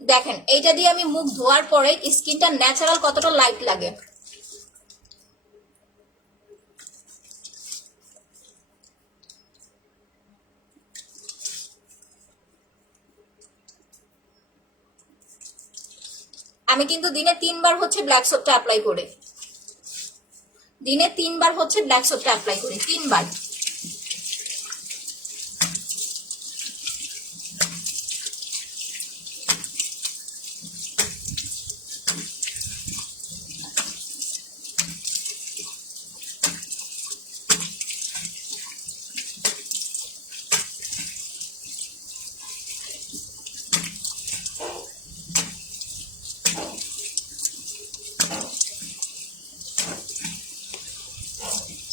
দেখেন এইটা দিয়ে আমি মুখ ধোয়ার পরে স্কিনটা ন্যাচারাল কতটা লাইট লাগে। আমি কিন্তু দিনে 3 বার হচ্ছে ব্ল্যাক সোপটা অ্যাপ্লাই করি, দিনে 3 বার হচ্ছে ব্ল্যাক সোপটা অ্যাপ্লাই করি, 3 বার।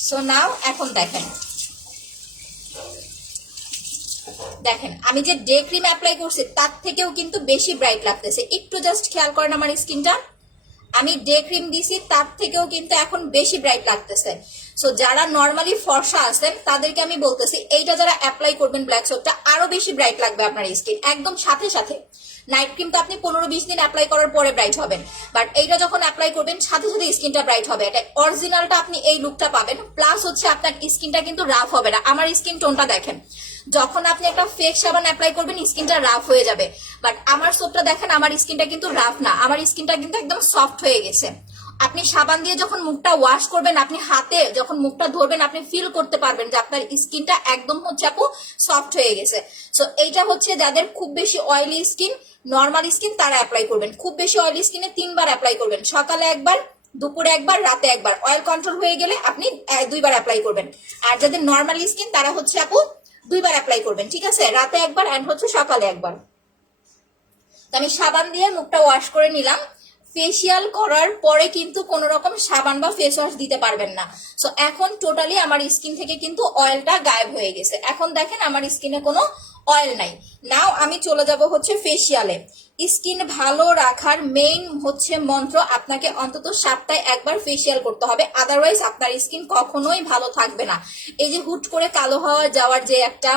সো নাও এখন দেখেন, দেখেন আমি যে ডে ক্রিম অ্যাপ্লাই করছি তার থেকেও কিন্তু বেশি ব্রাইট লাগতেছে। একটু জাস্ট খেয়াল করেন আমার স্কিনটা, আমি ডে ক্রিম দিছি তার থেকেও কিন্তু এখন বেশি ব্রাইট লাগতেছে। সো যারা নর্মালি ফর্সা আছেন তাদেরকে আমি বলতেছি এইটা যারা অ্যাপ্লাই করবেন ব্ল্যাক সোপটা, আরো বেশি ব্রাইট লাগবে আপনার স্কিন একদম সাথে সাথে। নাইট ক্রিম তো আপনি 15-20 দিন অ্যাপ্লাই করার পরে ব্রাইট হবেন, বাট এইটা যখন অ্যাপ্লাই করবেন সাথে সাথে স্কিনটা ব্রাইট হবে। এটা অরিজিনালটা আপনি এই লুকটা পাবেন, প্লাস হচ্ছে আপনার স্কিনটা কিন্তু রাফ হবে না। আমার স্কিন টোনটা দেখেন, যখন আপনি একটা ফেক সাবান অ্যাপ্লাই করবেন স্কিনটা রাফ হয়ে যাবে, বাট আমার সোপটা দেখেন আমার স্কিনটা কিন্তু রাফ না, আমার স্কিনটা কিন্তু একদম সফট হয়ে গেছে। আপনি সাবান দিয়ে যখন মুখটা ওয়াশ করবেন, আপনি হাতে যখন মুখটা ধরবেন আপনি ফিল করতে পারবেন যে আপনার স্কিনটা একদম হচ্ছে আপু সফট হয়ে গেছে। সো এইটা হচ্ছে যাদের খুব বেশি অয়েলি স্কিন, নর্মাল স্কিন তারা অ্যাপ্লাই করবেন। খুব বেশি অয়েলি স্কিনে 3 বার অ্যাপ্লাই করবেন, সকালে একবার, দুপুরে একবার, রাতে একবার। অয়েল কন্ট্রোল হয়ে গেলে আপনি 2 বার অ্যাপ্লাই করবেন। আর যাদের নর্মাল স্কিন তারা হচ্ছে আপু 2 বার অ্যাপ্লাই করবেন, ঠিক আছে? রাতে একবার এন্ড হচ্ছে সকালে একবার। আমি সাবান দিয়ে মুখটা ওয়াশ করে নিলাম। ফেসিয়াল করার পরে কিন্তু কোনো রকম সাবান বা ফেস ওয়াশ দিতে পারবেন না। সো এখন টোটালি আমার স্কিন থেকে কিন্তু অয়েলটা গায়েব হয়ে গেছে। এখন দেখেন আমার স্কিনে কোনো অয়েল নাই। নাও আমি চলে যাব হচ্ছে ফেসিয়ালে। স্কিন ভালো রাখার মেইন হচ্ছে মন্ত্র, আপনাকে অন্তত সপ্তাহে একবার ফেসিয়াল করতে হবে, আদারওয়াইজ আপনার স্কিন কখনোই ভালো থাকবে না। এই যে হুট করে কালো হওয়া যাওয়ার যে একটা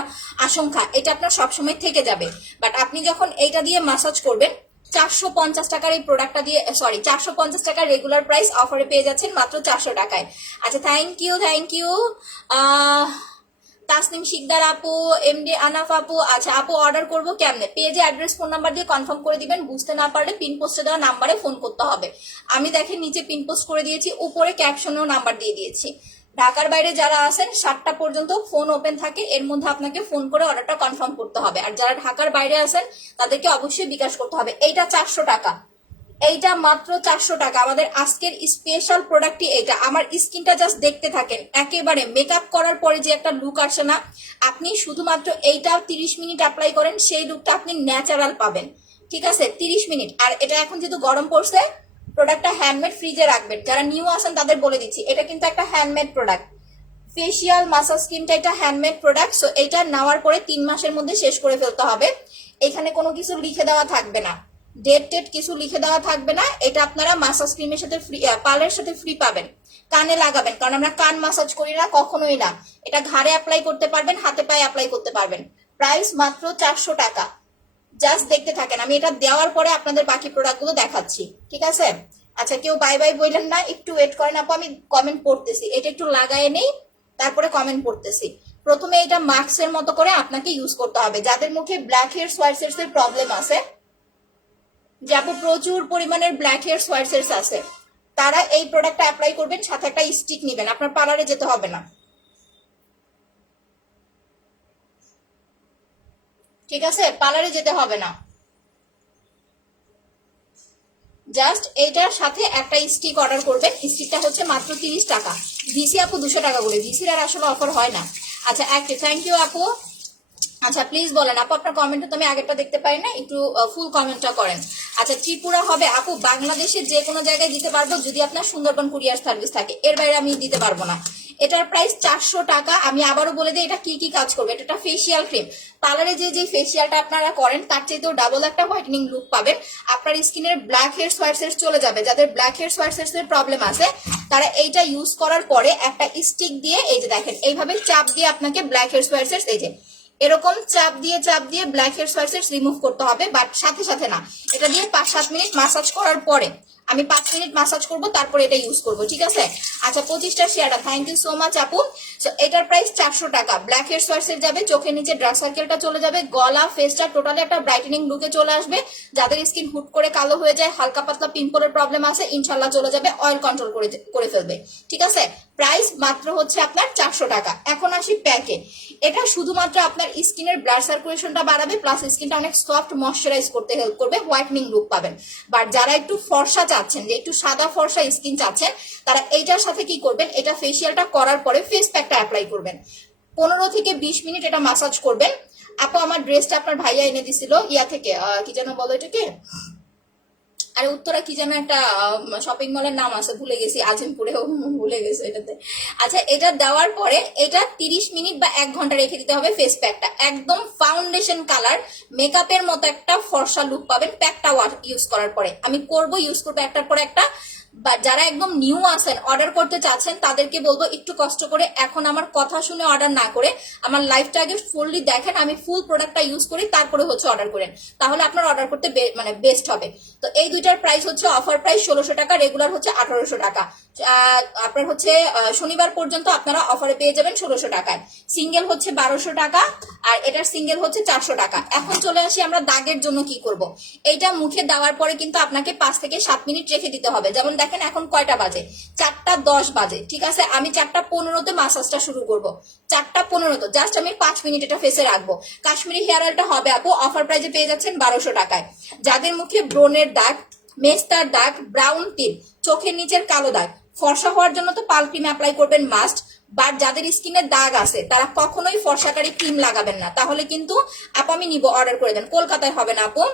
আশঙ্কা, এটা আপনার সবসময় থেকে যাবে। বাট আপনি যখন এইটা দিয়ে মাসাজ করবেন, 450 টাকার এই প্রোডাক্টটা দিয়ে, সরি 450 টাকার রেগুলার প্রাইস অফারে পেয়ে যাচ্ছেন মাত্র 400 টাকায়। আচ্ছা থ্যাংক ইউ তাসনিম শিকদার আপু, এমডি আনাফ আপু। আচ্ছা আপু অর্ডার করবো কেমনে? পেজে অ্যাড্রেস ফোন নাম্বার দিয়ে কনফার্ম করে দিবেন, বুঝতে না পারলে পিন পোস্টে দেওয়া নাম্বারে ফোন করতে হবে। আমি দেখেন নিচে পিন পোস্ট করে দিয়েছি, উপরে ক্যাপশনেও নাম্বার দিয়ে দিয়েছি। ঢাকার বাইরে যারা আছেন 7টা পর্যন্ত ফোন ওপেন থাকে, এর মধ্যে আপনাকে ফোন করে অর্ডারটা কনফার্ম করতে হবে। আর যারা ঢাকার বাইরে আছেন তাদেরকে অবশ্যই বিকাশ করতে হবে। এইটা 400 টাকা, এইটা মাত্র 400 টাকা। আমাদের আজকের স্পেশাল প্রোডাক্টই এইটা। আমার স্কিনটা জাস্ট দেখতে থাকেন, একেবারে মেকআপ করার পরে যে একটা লুক আসে না, আপনি শুধুমাত্র এইটা 30 মিনিট অ্যাপ্লাই করেন, সেই লুকটা আপনি ন্যাচারাল পাবেন, ঠিক আছে? 30 মিনিট। আর এটা এখন যেহেতু গরম পড়ছে, প্রোডাক্টটা হ্যান্ডমেড, ফ্রিজে রাখবেন। যারা নিউ আছেন তাদের বলে দিচ্ছি, এটা কিন্তু একটা হ্যান্ডমেড প্রোডাক্ট। ফেসিয়াল মাসাজ ক্রিমটা এটা হ্যান্ডমেড প্রোডাক্ট। সো এটা নেওয়ার পরে 3 মাসের মধ্যে শেষ করে ফেলতে হবে। এখানে কোনো কিছু লিখে দেওয়া থাকবে না, ডেট টেট কিছু লিখে দেওয়া থাকবে না। এটা আপনারা মাসাজ ক্রিমের সাথে ফ্রি, পার্লের সাথে ফ্রি পাবেন। কানে লাগাবেন, কারণ আমরা কান মাসাজ করি না, কখনোই না। এটা ঘাড়ে অ্যাপ্লাই করতে পারবেন, হাতে পায়ে অ্যাপ্লাই করতে পারবেন। প্রাইস মাত্র 400 টাকা। জাস্ট দেখতে থাকেন, আমি এটা দেওয়ার পরে আপনাদের বাকি প্রোডাক্টগুলো দেখাচ্ছি, ঠিক আছে? আচ্ছা কেউ বাই বাই বললেন না, একটু ওয়েট করেন আপু, আমি কমেন্ট পড়তেছি। এটা একটু লাগায় নেই, তারপরে কমেন্ট পড়তেছি। প্রথমে এটা মাস্কের মতো করে আপনাকে ইউজ করতে হবে। যাদের মুখে ব্ল্যাক হেয়ার হোয়াইট হেয়ারস এর প্রবলেম আছে, যে আপু প্রচুর পরিমাণের ব্ল্যাক হেয়ারস হোয়াইট হেয়ারস আছে, তারা এই প্রোডাক্টটা অ্যাপ্লাই করবেন, সাথে একটা স্টিক নেবেন, আপনার পার্লারে যেতে হবে না, ঠিক আছে? পার্লারে যেতে হবে না। জাস্ট এইটার সাথে একটা স্টিক অর্ডার করবেন। স্টিকটা হচ্ছে মাত্র 30 টাকা। ভিসি আপু 200 টাকা করে, ভিসির আর আসলে অফার হয় না। আচ্ছা থ্যাংক ইউ আপু। আচ্ছা প্লিজ বলেন আপু, আপনার কমেন্টটা তো আমি আগেরটা দেখতে পারি না, একটু ফুল কমেন্টটা করেন। আচ্ছা ত্রিপুরা হবে আপু, বাংলাদেশের যে কোনো জায়গায় দিতে পারবো যদি আপনার সুন্দরবন কুরিয়ার সার্ভিস থাকে, এর বাইরে আমি দিতে পারবো না। এটার প্রাইস 400 টাকা। আমি আবারও বলে দিই এটা কি কি কাজ করবে। এটা একটা ফেসিয়াল ক্রিম, পার্লারে যে ফেসিয়ালটা আপনারা করেন তার চাইতেও ডাবল একটা হোয়াইটেনিং লুক পাবেন। আপনার স্কিনের ব্ল্যাক হেডস হোয়াইট হেডস চলে যাবে। যাদের ব্ল্যাক হেডস হোয়াইট হেডস এর প্রবলেম আছে তারা এইটা ইউজ করার পরে একটা স্টিক দিয়ে এই যে দেখেন এইভাবে চাপ দিয়ে আপনাকে ব্ল্যাক হেডস হোয়াইট হেডস এই যে এরকম চাপ দিয়ে black heads white heads remove করতে হবে, বাট সাথে সাথে না। এটা দিয়ে 5-7 মিনিট মাসাজ করার পরে, আমি 5 মিনিট মাসাজ করব তারপরে এটা ইউজ করব, ঠিক আছে। আচ্ছা 25টা শেয়ারটা, থ্যাংক ইউ সো মাচ আপু। সো এটার প্রাইস 400 টাকা। ব্ল্যাক হেডস হোয়াইট হেডস যাবে, চোখের নিচে ডার্ক সার্কেলটা চলে যাবে, গলা ফেসটা টোটালি একটা ব্রাইটেনিং লুকে চলে আসবে। যাদের স্কিন হুট করে কালো হয়ে যায়, হালকা পাতলা পিম্পলের প্রবলেম আছে, ইনশাল্লাহ চলে যাবে, অয়েল কন্ট্রোল করে ফেলবে, ঠিক আছে। প্রাইস মাত্র হচ্ছে আপনার 400 টাকা। এখন আসি প্যাকে। এটা শুধুমাত্র আপনার স্কিনের ব্লাড সার্কুলেশনটা বাড়াবে, প্লাস স্কিনটা অনেক সফট ময়শ্চারাইজ করতে হেল্প করবে, হোয়াইটনিং লুক পাবেন। বাট যারা একটু ফর্সা চাচ্ছেন, যে একটু সাদা ফর্সা স্কিন চাচ্ছেন, তারা এইটার সাথে কি করবেন, এটা ফেসিয়ালটা করার পরে ফেস প্যাকটা অ্যাপ্লাই করবেন। 15 থেকে 20 মিনিট এটা মাসাজ করবেন। আপু আমার ড্রেসটা আপনার ভাইয়া এনে দিছিল ইয়া থেকে, কি যেন বলো এটাকে, আরে উত্তরা কি যেন একটা শপিং মলের নাম আছে, ভুলে গেছি, আজিমপুরেও ভুলে গেছি এটাতে। আচ্ছা এটা দেওয়ার পরে এটা 30 মিনিট বা 1 ঘন্টা রেখে দিতে হবে। ফেস প্যাকটা একদম ফাউন্ডেশন কালার মেকআপের মতো একটা ফর্সা লুক পাবেন প্যাকটা ইউজ করার পরে। আমি ইউজ করবো একটার পর একটা। বা যারা একদম নিউ আছেন, অর্ডার করতে চাচ্ছেন, তাদেরকে বলবো একটু কষ্ট করে এখন আমার কথা শুনে অর্ডার না করে আমার লাইফটা আগে ফুললি দেখেন, আমি ফুল প্রোডাক্টটা ইউজ করি, তারপরে হচ্ছে অর্ডার করেন, তাহলে আপনার অর্ডার করতে মানে বেস্ট হবে। তো এই দুইটার প্রাইস হচ্ছে অফার প্রাইস 1600 টাকা, রেগুলার হচ্ছে 1800 টাকা। আপনার হচ্ছে শনিবার পর্যন্ত আপনারা অফারে পেয়ে যাবেন 1600 টাকায়। সিঙ্গেল হচ্ছে 1200 টাকা, আর এটার সিঙ্গেল হচ্ছে 400 টাকা। এখন চলে আসি আমরা দাগের জন্য কি করব। এইটা মুখে দেওয়ার পরে কিন্তু আপনাকে 5 থেকে 7 মিনিট রেখে দিতে হবে। যেমন দেখেন এখন কয়টা বাজে, 4টা 10 বাজে, ঠিক আছে। আমি 4টা 15-তে মাসাজটা শুরু করব। 4টা 15 জাস্ট আমি 5 মিনিট এটা ফেসে রাখবো। কাশ্মীরি হেয়ার অয়েলটা হবে আপু অফার প্রাইসে পেয়ে যাচ্ছেন 1200 টাকায়। যাদের মুখে ব্রণের দাগ, মেস্তার দাগ, ব্রাউন টিপ, চোখের নিচের কালো দাগ, ফর্সা হওয়ার জন্য তো পাল ক্রিম অ্যাপ্লাই করবেন মাস্ট। বাট যাদের স্কিনের দাগ আছে তারা কখনোই ফর্সাকারী ক্রিম লাগাবেন না, তাহলে কিন্তু আপু আমি নিব, অর্ডার করে দেন। কলকাতায় হবে না আপু।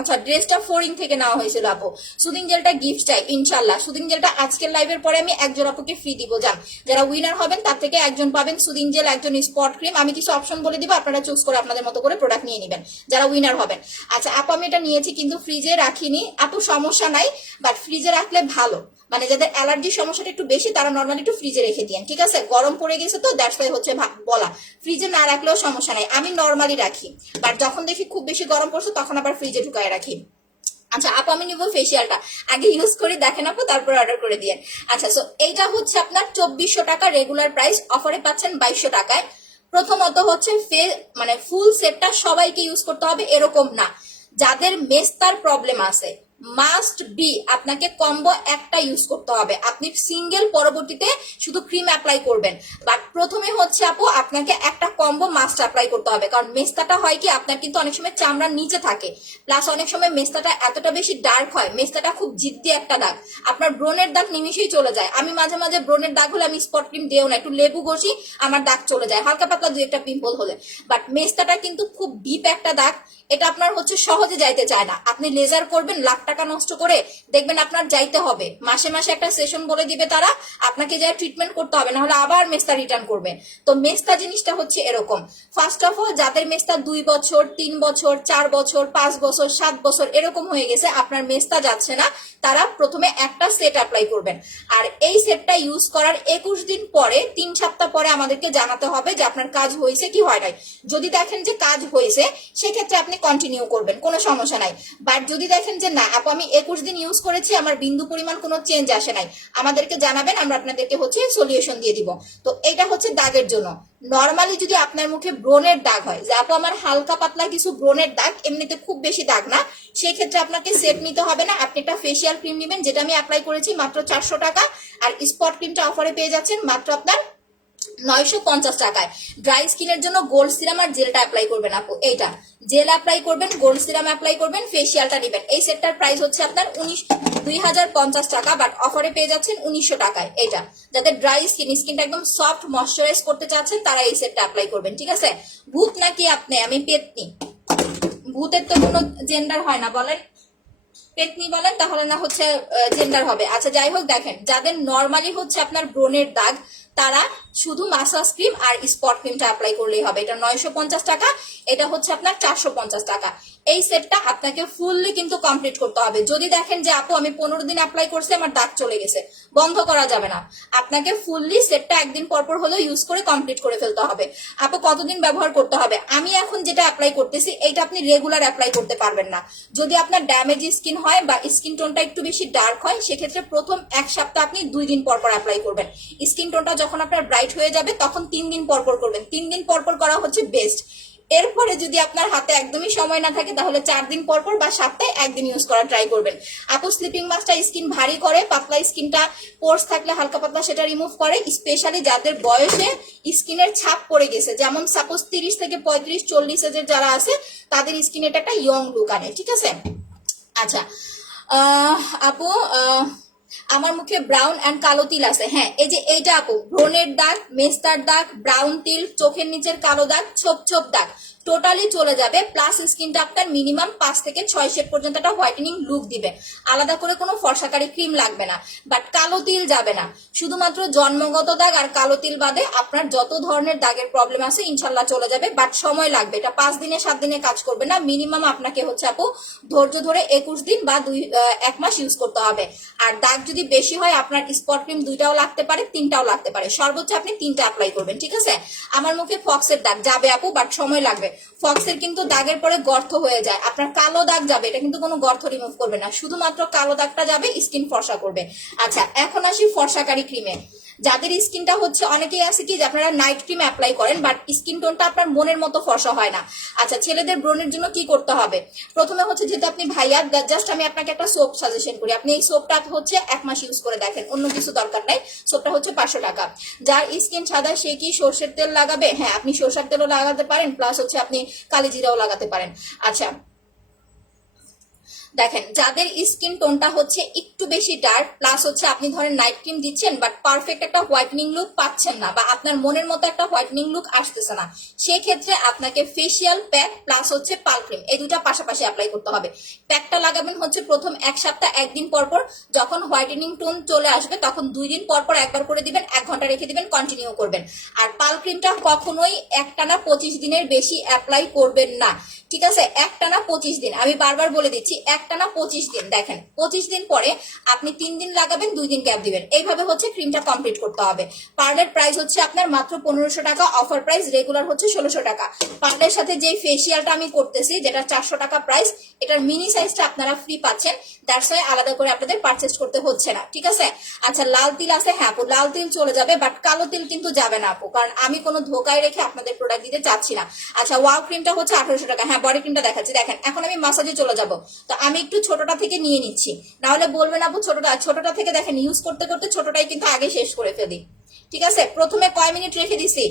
আচ্ছা ড্রেসটা ফোরিং থেকে নেওয়া হয়েছিল আপু। সুদিং জেলটা গিফট চাই ইনশাল্লাহ। সুদিং জেলটা আজকের লাইভের পরে আমি একজন আপুকে ফ্রি দিব, যান যারা উইনার হবেন তার থেকে একজন পাবেন সুদিং জেল, একজন স্পট ক্রিম। আমি কিছু অপশন বলে দিব, আপনারা চুজ করে আপনাদের মতো করে প্রোডাক্ট নিয়ে নেবেন যারা উইনার হবেন। আচ্ছা আপু আমি এটা নিয়েছি কিন্তু ফ্রিজে রাখিনি আপু, সমস্যা নাই, বাট ফ্রিজে রাখলে ভালো। মানে যাদের অ্যালার্জির সমস্যাটা একটু বেশি তারা নর্মালি একটু ফ্রিজে রেখে দিন, ঠিক আছে। গরম পড়ে গেছে তো দ্যাটস ওয়াই হচ্ছে বলা, ফ্রিজে না রাখলেও সমস্যা নাই, আমি নর্মালি রাখি। বাট যখন দেখি খুব বেশি গরম পড়ছে তখন আবার ফ্রিজে ঢুকায় রাখি। আচ্ছা আপু আমি নিব ফেসিয়ালটা, আগে ইউজ করে দেখেন আপু, তারপর অর্ডার করে দিয়ে। আচ্ছা সো এইটা হচ্ছে আপনার 2400 টাকা রেগুলার প্রাইস, অফারে পাচ্ছেন 2200 টাকায়। প্রথমত হচ্ছে মানে ফুল সেটটা সবাইকে ইউজ করতে হবে এরকম না। যাদের মেস্তার প্রবলেম আছে মাস্ট বি আপনাকে কম্বো একটা ইউজ করতে হবে। আপনি সিঙ্গেল পরবর্তীতে শুধু ক্রিম অ্যাপ্লাই করবেন, বাট প্রথমে হচ্ছে আপু আপনাকে একটা কম্বো মাস্ট অ্যাপ্লাই করতে হবে। কারণ মেস্তাটা হয় কি আপনার কিন্তু অনেক সময় চামড়ার নিচে থাকে, প্লাস অনেক সময় মেস্তাটা এতটা বেশি ডার্ক হয়, মেস্তাটা খুব জিদ্দি একটা দাগ, আপনার ব্রণের দাগ নিমিশেই চলে যায়। আমি মাঝে মাঝে ব্রণের দাগ হলে আমি স্পট ক্রিম দিও না, একটু লেবু ঘষি আমার দাগ চলে যায়, হালকা পাতলা 2-1টা পিম্পল হলে। বাট মেস্তাটা কিন্তু খুব ডিপ একটা দাগ, এটা আপনার হচ্ছে সহজে যাইতে চায় না। আপনি লেজার করবেন লাখ টাকা নষ্ট করে, দেখবেন আপনার যাইতে হবে মাসে মাসে একটা সেশন বলে দিবে তারা, আপনাকে যা ট্রিটমেন্ট করতে হবে, নাহলে আবার মেস্তা রিটার্ন করবে। তো মেস্তা জিনিসটা হচ্ছে এরকম। ফার্স্ট অফ অল যাদের মেস্তা 2 বছর 3 বছর 4 বছর 5 বছর 7 বছর এরকম হয়ে গেছে, আপনার মেস্তা যাচ্ছে না, তারা প্রথমে একটা সেট অ্যাপ্লাই করবেন। আর এই সেটটা ইউজ করার 21 দিন পরে 3 সপ্তাহ পরে আমাদেরকে জানাতে হবে যে আপনার কাজ হয়েছে কি হয় নাই। যদি দেখেন যে কাজ হয়েছে সেক্ষেত্রে আপনি কন্টিনিউ করবেন, কোনো সমস্যা নাই। বাট যদি দেখেন যে না আপু আমি 21 দিন ইউজ করেছি আমার বিন্দু পরিমাণ কোনো চেঞ্জ আসে নাই, আমাদেরকে জানাবেন, আমরা আপনাদেরকে হচ্ছে সলিউশন দিয়ে দিব। তো এটা হচ্ছে দাগের জন্য। নর্মালি যদি আপনার মুখে ব্রণের দাগ হয়, যে আপু আমার হালকা পাতলা কিছু ব্রণের দাগ, এমনিতে খুব বেশি দাগ না, সেই ক্ষেত্রে আপনাকে সেট নিতে হবে না, আপনি একটা ফেসিয়াল ক্রিম নেবেন, যেটা আমি অ্যাপ্লাই করেছি মাত্র 400 টাকা। আর স্পট ক্রিমটা অফারে পেয়ে যাচ্ছেন মাত্র আপনার 950 টাকায়। ড্রাই স্কিনের জন্য গোল্ড সিরাম আর জেলটা অ্যাপ্লাই করবেন আপু, এইটা জেল অ্যাপ্লাই করবেন, গোল্ড সিরাম অ্যাপ্লাই করবেন, ফেসিয়ালটা নেবেন। এই সেটটার প্রাইস হচ্ছে আপনার 2050 টাকা, বাট অফারে পেয়ে যাচ্ছেন 1900 টাকায়। এটা যাদের ড্রাই স্কিনটা একদম সফট ময়শ্চারাইজ করতে চাচ্ছেন তারা এই সেটটা অ্যাপ্লাই করবেন, ঠিক আছে? ভূত নাকি আপনি? আমি পেতনি। ভূতের তো কোনো জেন্ডার হয় না, বলেন পেতনি বলেন, তাহলে না হচ্ছে জেন্ডার হবে। আচ্ছা যাই হোক, দেখেন যাদের নর্মালি হচ্ছে আপনার ব্রণের দাগ তারা শুধু মাসাজ ক্রিম আর স্পট ক্রিমটা অ্যাপ্লাই করলেই হবে। এটা 950 টাকা, এটা হচ্ছে আপনার 450 টাকা। এই সেটটা আপনাকে ফুললি কিন্তু কমপ্লিট করতে হবে। যদি দেখেন যে আপু আমি 15 দিন অ্যাপ্লাই করছি আমার দাগ চলে গেছে, বন্ধ করা যাবে না, আপনাকে ফুললি সেটটা একদিন পরপর হলেও ইউজ করে কমপ্লিট করে ফেলতে হবে। আপু কতদিন ব্যবহার করতে হবে? আমি এখন যেটা অ্যাপ্লাই করতেছি এইটা আপনি রেগুলার অ্যাপ্লাই করতে পারবেন না। যদি আপনার ড্যামেজ স্কিন হয় বা স্কিন টোনটা একটু বেশি ডার্ক হয় সেক্ষেত্রে প্রথম এক সপ্তাহ আপনি 2 দিন পর পর অ্যাপ্লাই করবেন। স্কিন টোনটা যখন আপনার ব্রাইট হয়ে যাবে তখন 3 দিন পর পর করবেন। 3 দিন পর পর করা হচ্ছে বেস্ট। এরপরে যদি আপনার হাতে একদমই সময় না থাকে তাহলে 4 দিন পর পর বা সপ্তাহে একদিন ইউজ করা ট্রাই করবেন। আপু স্লিপিং মাস্কটা স্কিন ভারী করে, পাতলা স্কিনটা পোর্স থাকলে হালকা পাতলা সেটা রিমুভ করে, স্পেশালি যাদের বয়সে স্কিনের ছাপ পড়ে গেছে, যেমন সাপোজ 30 থেকে 35-40 এজের যারা আছে তাদের স্কিনে এটা একটা ইয়ং লুক আনে, ঠিক আছে? আচ্ছা আপু আমার মুখে ব্রাউন এন্ড কালো তিল আছে। হ্যাঁ এই যে এইটা আপু, ব্রণের দাগ, মেস্তার দাগ, ব্রাউন তিল, চোখের নিচের কালো দাগ, ছোপ ছোপ দাগ টোটালি চলে যাবে। প্লাস স্কিনটা আপনার মিনিমাম 5 থেকে 6 শেড পর্যন্ত একটা হোয়াইটেনিং লুক দিবে। আলাদা করে কোনো ফর্সাকারী ক্রিম লাগবে না, বাট কালো তিল যাবে না। শুধুমাত্র জন্মগত দাগ আর কালো তিল বাদে আপনার যত ধরনের দাগের প্রবলেম আছে ইনশাল্লাহ চলে যাবে, বাট সময় লাগবে। এটা 5 দিনে 7 দিনে কাজ করবে না, মিনিমাম আপনাকে হচ্ছে আপু ধৈর্য ধরে 21 দিন বা 1 মাস ইউজ করতে হবে। আর দাগ যদি বেশি হয় আপনার স্পট ক্রিম 2টাও লাগতে পারে, 3টাও লাগতে পারে, সর্বোচ্চ আপনি 3টা অ্যাপ্লাই করবেন, ঠিক আছে? আমার মুখে ফক্সের দাগ যাবে আপু, বাট সময় লাগবে। ফক্সের কিন্তু দাগের পরে গর্ত হয়ে যায়, আপনার কালো দাগ যাবে, এটা কিন্তু কোনো গর্ত রিমুভ করবে না, শুধুমাত্র কালো দাগটা যাবে, স্কিন ফর্সা করবে। আচ্ছা এখন আসি ফর্সাকারী ক্রিমে। যাদের স্কিনটা হচ্ছে, অনেকেই আছে কি যে আপনারা নাইট ক্রিম অ্যাপ্লাই করেন বাট স্কিন টোনটা আপনার মনের মতো ফর্সা হয় না। আচ্ছা ছেলেদের ব্রণের জন্য কি করতে হবে? প্রথমে হচ্ছে যেহেতু আপনি ভাইয়া, জাস্ট আমি আপনাকে একটা সোপ সাজেশন করি, আপনি এই সোপটা হচ্ছে 1 মাস ইউজ করে দেখেন, অন্য কিছু দরকার নাই। সোপটা হচ্ছে 500 টাকা। যার স্কিন সাদা সে কি সর্ষের তেল লাগাবে? হ্যাঁ আপনি সর্ষের তেলও লাগাতে পারেন, প্লাস হচ্ছে আপনি কালিজিরাও লাগাতে পারেন। আচ্ছা দেখেন যাদের স্কিন টোনটা হচ্ছে একটু বেশি ডার্ক, প্লাস হচ্ছে আপনি ধরেন নাইট ক্রিম দিচ্ছেন বাট পারফেক্ট একটা হোয়াইটেনিং লুক পাচ্ছেন না, বা আপনার মনের মতো একটা হোয়াইটেনিং লুক আসতেছে না, সেক্ষেত্রে আপনাকে ফেসিয়াল প্যাক প্লাস হচ্ছে পাল ক্রিম এই দুটা পাশাপাশি অ্যাপ্লাই করতে হবে। প্যাকটা লাগাবেন হচ্ছে প্রথম 1 সপ্তাহ 1 দিন পর পর, যখন হোয়াইটেনিং টোন চলে আসবে তখন 2 দিন পর পর একবার করে দিবেন, 1 ঘন্টা রেখে দিবেন, কন্টিনিউ করবেন। আর পাল ক্রিমটা কখনোই একটানা 25 দিনের বেশি অ্যাপ্লাই করবেন না, ঠিক আছে? একটানা 25 দিন, আমি বারবার বলে দিচ্ছি একটানা 25 দিন। দেখেন 25 দিন পরে আপনি 3 দিন লাগাবেন, 2 দিন গ্যাপ দিবেন, এইভাবে হচ্ছে ক্রিমটা কমপ্লিট করতে হবে। পার্লের প্রাইস হচ্ছে আপনার মাত্র 1500 টাকা, অফার প্রাইস রেগুলার হচ্ছে 1600 টাকা। পার্লের সাথে যে ফেসিয়ালটা আমি করতেছি যেটা 400 টাকা প্রাইস, এটার মিনি সাইজটা আপনারা ফ্রি পাচ্ছেন, দ্যাটস ওয়াই আলাদা করে আপনাদের পারচেজ করতে হচ্ছে না, ঠিক আছে? আচ্ছা লাল তিল আছে, হ্যাঁ আপু লাল তিল চলে যাবে, বাট কালো তিল কিন্তু যাবে না আপু, কারণ আমি কোনো ধোকায় রেখে আপনাদের প্রোডাক্ট দিতে চাচ্ছি না। আচ্ছা ওয়াও ক্রিমটা হচ্ছে 1800 টাকা। হ্যাঁ বডি ক্রিমটা দেখাচ্ছি, দেখেন এখন আমি মাসাজে চলে যাব, তো আমি একটু ছোটটা থেকে নিয়ে নিচ্ছি, না হলে বলবেন আপু ছোটটা থেকে দেখেন ইউজ করতে করতে ছোটটাই কিন্তু আগে শেষ করে ফেলি, ঠিক আছে? প্রথমে কয় মিনিট রেখে দিছি,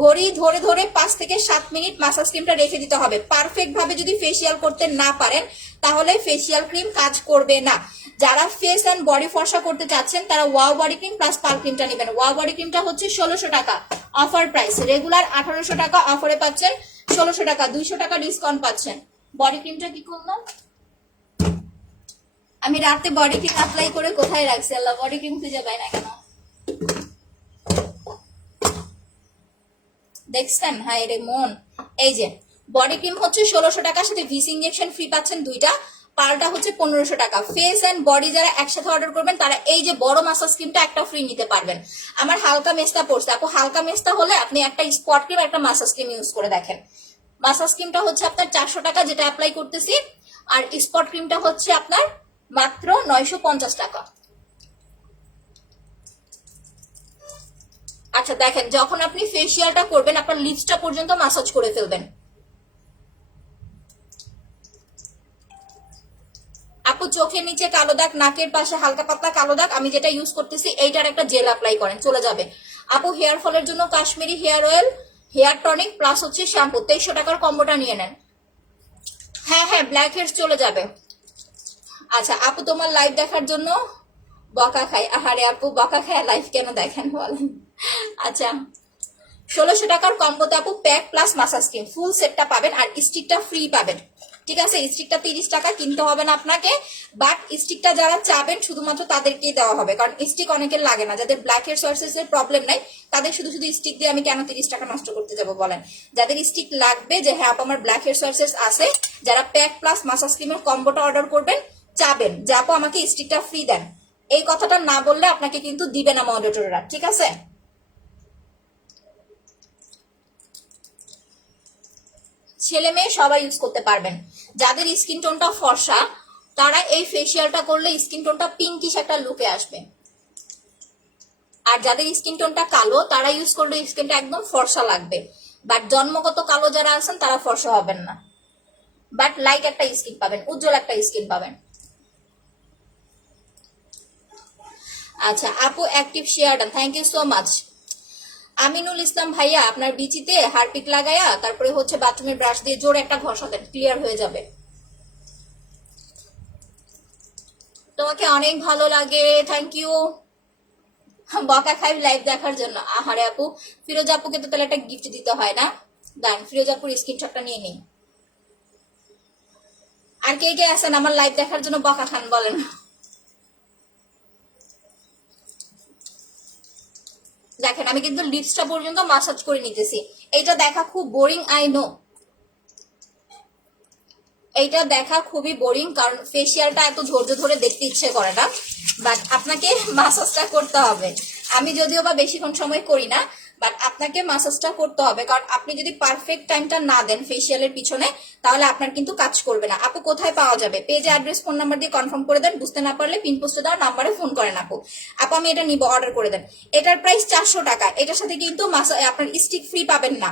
ঘড়ি ধরে ধরে 5 থেকে 7 মিনিট মাসাজ ক্রিমটা রেখে দিতে হবে। পারফেক্ট ভাবে যদি ফেসিয়াল করতে না পারেন তাহলে ফেসিয়াল ক্রিম কাজ করবে না। যারা ফেস এন্ড বডি ফর্সা করতে চাচ্ছেন তারা ওয়াও বডি ক্রিম প্লাস পাল ক্রিমটা নেবেন। ওয়াও বডি ক্রিমটা হচ্ছে 1600 টাকা, অফার প্রাইস, রেগুলার 1800 টাকা, অফারে পাচ্ছেন 1600 টাকা, 200 টাকা ডিসকাউন্ট পাচ্ছেন। বডি ক্রিমটা কি করলাম আমি, রাতে বডি ক্রিম অ্যাপ্লাই করে কোথায় রাখছি আল্লাহ, বডি ক্রিম খুঁজে পাই না কেন, দেখছেন? হায় রে মন। এই যে বডি ক্রিম হচ্ছে 1600 টাকার সাথে ভিস ইনজেকশন ফ্রি পাচ্ছেন 2টা, পালটা হচ্ছে 1500 টাকা। ফেস এন্ড বডি যারা একসাথে অর্ডার করবেন তারা এই যে বড় মাসাজ ক্রিমটা একটা ফ্রি নিতে পারবেন। আমার হালকা মেস্তা পড়ছে আপু, হালকা মেস্তা হলে আপনি একটা স্পট ক্রিম একটা মাসাজ ক্রিম ইউজ করে দেখেন। মাসাজ ক্রিমটা হচ্ছে আপনার 400 টাকা যেটা অ্যাপ্লাই করতেছি, আর স্পট ক্রিমটা হচ্ছে আপনার মাত্র 950 টাকা। আচ্ছা দেখেন যখন আপনি ফেসিয়ালটা করবেন আপনার লিপসটা পর্যন্ত মাসাজ করে ফেলবেন। আপু চোখের নিচে কালো দাগ, নাকের পাশে হালকা পাতলা কালো দাগ, আমি যেটা ইউজ করতেছি এইটার একটা জেল অ্যাপ্লাই করেন চলে যাবে। আপু হেয়ার ফলের জন্য Kashmiri hair oil, hair tonic plus হচ্ছে শ্যাম্পু 2300 টাকার কম্বোটা নিয়ে নেন। হ্যাঁ হ্যাঁ, ব্ল্যাক হেয়ার চলে যাবে। আচ্ছা আপু তোমার লাইভ দেখার জন্য বকা খাই। আহারে আপু বকা খায় লাইভ কেন দেখেন বলেন। আচ্ছা 1600 টাকার কম্বোতে আপু প্যাক প্লাস মাসাজ ক্রিম ফুল সেটটা পাবেন, আর স্টিকটা ফ্রি পাবেন। ঠিক আছে, স্টিকটা 30 টাকা কিনতে হবে না আপনাকে, বাট স্টিকটা যারা চাবেন শুধুমাত্র তাদেরকেই দেওয়া হবে, কারণ স্টিক অনেকের লাগে না। যাদের ব্ল্যাক হেয়ার সোর্সেস এর প্রবলেম নাই তাদের শুধু শুধু স্টিক দিয়ে আমি কেন 30 টাকা নষ্ট করতে যাব বলেন। যাদের স্টিক লাগবে যে হ্যাঁ আপু আমার ব্ল্যাক হেয়ার সোর্সেস আছে, যারা প্যাক প্লাস মাসাজ ক্রিমের কম্বোটা অর্ডার করবেন, চাবেন যে আপু আমাকে স্টিকটা ফ্রি দেন, এই কথাটা না বললে আপনাকে কিন্তু দিবে না মডারেটররা। ঠিক আছে, ছেলে মেয়ে সবাই ইউজ করতে পারবেন। যাদের স্কিন টোনটা ফর্সা তারা এই ফেসিয়ালটা করলে স্কিন টোনটা পিঙ্কিশ একটা লুকে আসবে, আর যাদের স্কিন টোনটা কালো তারা ইউজ করলে স্কিনটা একদম ফর্সা লাগবে। বাট জন্মগত কালো যারা আছেন তারা ফর্সা হবেন না, বাট লাইট একটা স্কিন পাবেন, উজ্জ্বল একটা স্কিন পাবেন। আচ্ছা আপু active share done, thank you so much. Aminul Islam ভাইয়া আপনার বিচিতে হারপিক লাগায়া তারপরে হচ্ছে বাথরুমের ব্রাশ দিয়ে জোরে একটা ঘষা দেন, ক্লিয়ার হয়ে যাবে। তোমাকে অনেক ভালো লাগে, থ্যাংক ইউ। বকা খাই লাইভ দেখার জন্য, আহারে আপু ফিরোজ আপুকে তো তাহলে একটা গিফট দিতে হয় না, দান ফিরোজ আপুর স্ক্রিনশটটা নিয়ে নিই। আর কে কে আছেন আমার লাইভ দেখার জন্য বকা খান বলেন। দেখেন আমি কিন্তু লিপসটা পর্যন্ত মাসাজ করে নিতেছি, এটা দেখা খুব বোরিং আই নো, এইটা দেখা খুবই বোরিং, কারণ ফেসিয়ালটা এত ধৈর্য ধরে দেখতে ইচ্ছে করে না, বাট আপনাকে মাসাজটা করতে হবে। আমি যদিও বা বেশিক্ষণ সময় করি না, বাট আপনাকে মাসাজটা করতে হবে, কারণ আপনি যদি পারফেক্ট টাইমটা না দেন ফেসিয়ালের পিছনে তাহলে আপনার কিন্তু কাজ করবে না। আপু কোথায় পাওয়া যাবে? পেজে অ্যাড্রেস ফোন নাম্বার দিয়ে কনফার্ম করে দেন, বুঝতে না পারলে পিন পোস্টে দেওয়া নাম্বারে ফোন করেন আপু। আপু আমি এটা নিব, অর্ডার করে দেন। এটার প্রাইস 400 টাকা, এটার সাথে কিন্তু আপনার স্টিক ফ্রি পাবেন না।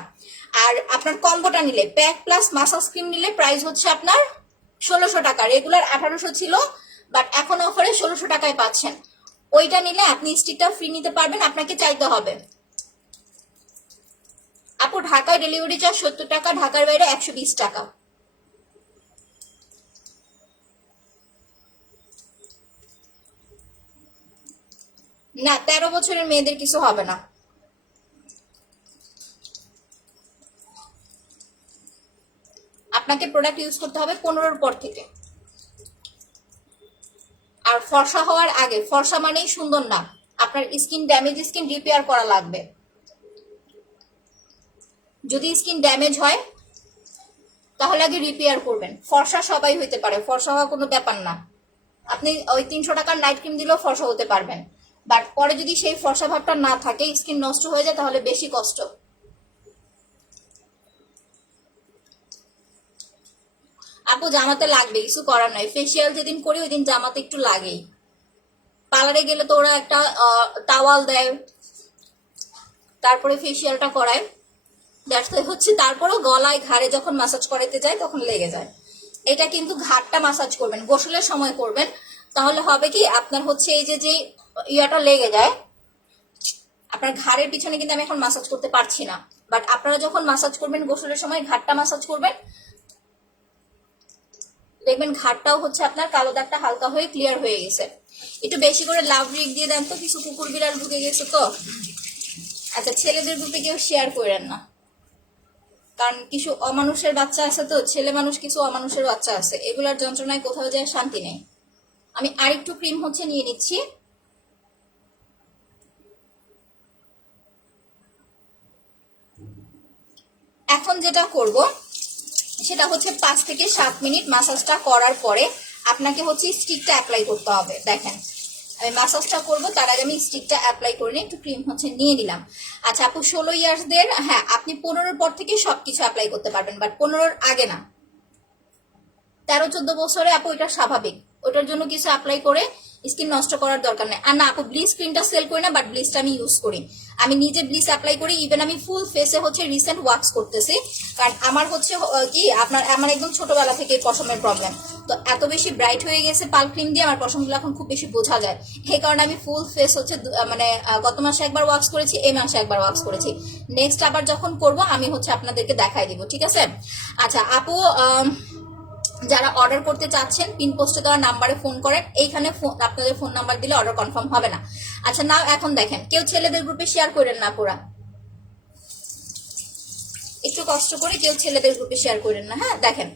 আর আপনার কম্বোটা নিলে প্যাক প্লাস মাসাজ ক্রিম নিলে প্রাইস হচ্ছে আপনার 1600 টাকা, রেগুলার 1800 ছিল, বাট এখন অফারে 1600 টাকায় পাচ্ছেন। ওইটা নিলে আপনি স্টিকটা ফ্রি নিতে পারবেন, আপনাকে চাইতে হবে। আপু ঢাকায় ডেলিভারি চার্জ 70 টাকা, ঢাকার বাইরে 120 টাকা। না 13 বছরের মেয়েদের কিছু হবে না। আপনাকে প্রোডাক্ট ইউজ করতে হবে 15-র পর থেকে। আর ফর্সা হওয়ার আগে, ফর্সা মানেই সুন্দর না, আপনার স্কিন ড্যামেজ স্কিন রিপেয়ার করা লাগবে। যদি স্কিন ড্যামেজ হয় তাহলে আগে রিপেয়ার করবেন। ফর্সা সবাই হইতে পারে, ফর্সা হওয়া কোনো ব্যাপার না। আপনি ওই 300 টাকার নাইট ক্রিম দিলেও ফর্সা হতে পারবেন, বাট পরে যদি সেই ফর্সা ভাবটা না থাকে, স্কিন নষ্ট হয়ে যায়, তাহলে বেশি কষ্ট। আপু জামাতে লাগবে, কিছু করার নাই, ফেসিয়াল যেদিন করি ওই দিন জামাতে একটু লাগেই। পার্লারে গেলে তো ওরা একটা টাওয়াল দেয়, তারপরে ফেসিয়ালটা করায়, দ্যাটস হচ্ছে। তারপরেও গলায় ঘাড়ে যখন মাসাজ করাতে যায় তখন লেগে যায়। এটা কিন্তু ঘাড়টা মাসাজ করবেন, গোসলের সময় করবেন, তাহলে হবে কি আপনার হচ্ছে এই যে ইয়াটা লেগে যায় আপনার ঘাড়ের পিছনে, কিন্তু আমি এখন মাসাজ করতে পারছি না, বাট আপনারা যখন মাসাজ করবেন গোসলের সময় ঘাড়টা মাসাজ করবেন, দেখবেন ঘাড়টাও হচ্ছে আপনার কালো দাগটা হালকা হয়ে ক্লিয়ার হয়ে গেছে। একটু বেশি করে লাভ রিক দিয়ে দেন তো, কিছু কুকুর বিড়াল ঢুকে গেছে তো। আচ্ছা ছেলেদের গ্রুপে কেউ শেয়ার করেন না, কারণ কিছু অমানুষের বাচ্চা আছে তো, ছেলে মানুষ কিছু অমানুষের বাচ্চা আছে, এগুলার যন্ত্রণায় কোথাও যায় শান্তি নেই। আমি আরেকটু ক্রিম হচ্ছে নিয়ে নিচ্ছি। এখন যেটা করব সেটা হচ্ছে 5 থেকে 7 মিনিট মাসাজটা করার পরে আপনাকে হচ্ছে স্টিকটা অ্যাপ্লাই করতে হবে। দেখেন আমি মাসাজটা করবো তার আগে আমি স্টিকটা অ্যাপ্লাই করে নিই, একটু ক্রিম হচ্ছে নিয়ে নিলাম। আচ্ছা আপু 16 ইয়ার্সদের, হ্যাঁ আপনি 15-র পর থেকে সবকিছু অ্যাপ্লাই করতে পারবেন, বাট 15-র আগে না। 13-14 বছরে আপু এটা স্বাভাবিক, ওটার জন্য কিছু অ্যাপ্লাই করে স্কিন নষ্ট করার দরকার নেই। আর না আপু ব্লিচ ক্রিমটা সেল করি না, বাট ব্লিচটা আমি ইউজ করি। আমি নিজে ব্লিচ অ্যাপ্লাই করি, ইভেন আমি ফুল ফেসে হচ্ছে রিসেন্ট ওয়াক্স করতেছি, কারণ আমার হচ্ছে কি আমার একদম ছোটবেলা থেকে পশমের প্রবলেম, তো এত বেশি ব্রাইট হয়ে গেছে পাল ক্রিম দিয়ে আমার পশমগুলো এখন খুব বেশি বোঝা যায়, সেই কারণে আমি ফুল ফেস হচ্ছে মানে গত মাসে একবার ওয়াক্স করেছি, এই মাসে একবার ওয়াক্স করেছি, নেক্সট আবার যখন করব আমি হচ্ছে আপনাদেরকে দেখাই দিব, ঠিক আছে। আচ্ছা আপু, যারা অর্ডার করতে চাচ্ছেন পিন পোস্টে দেওয়া নাম্বারে ফোন করেন, এইখানে আপনাদের ফোন নাম্বার দিলে অর্ডার কনফার্ম হবে না। আচ্ছা নাও এখন দেখেন, কেউ ছেলেদের গ্রুপে শেয়ার করেন না, পুরা একটু কষ্ট করে কেউ ছেলেদের গ্রুপে শেয়ার করেন না। হ্যাঁ দেখেন,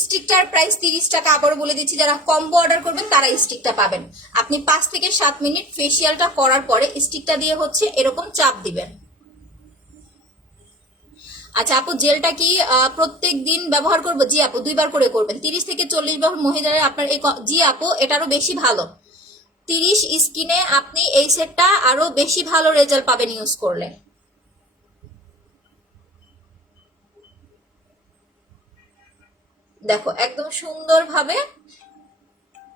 স্টিকটার প্রাইস 30 টাকা, আবারও বলে দিচ্ছি যারা কম্বো অর্ডার করবেন তারা স্টিকটা পাবেন। আপনি 5 থেকে 7 মিনিট ফেসিয়ালটা করার পরে স্টিকটা দিয়ে হচ্ছে এরকম চাপ দিবেন। আচ্ছা আপু, জেলটা কি প্রত্যেক দিন ব্যবহার করবো? জি আপু, 2 বার করে করবেন। 30 থেকে 40 বার মহিলারা আপনার এই জি আপু, এটারও বেশি ভালো। 30 স্কিনে আপনি এই সেটটা আরো বেশি ভালো রেজাল্ট পাবেন ইউজ করলে। দেখো একদম সুন্দরভাবে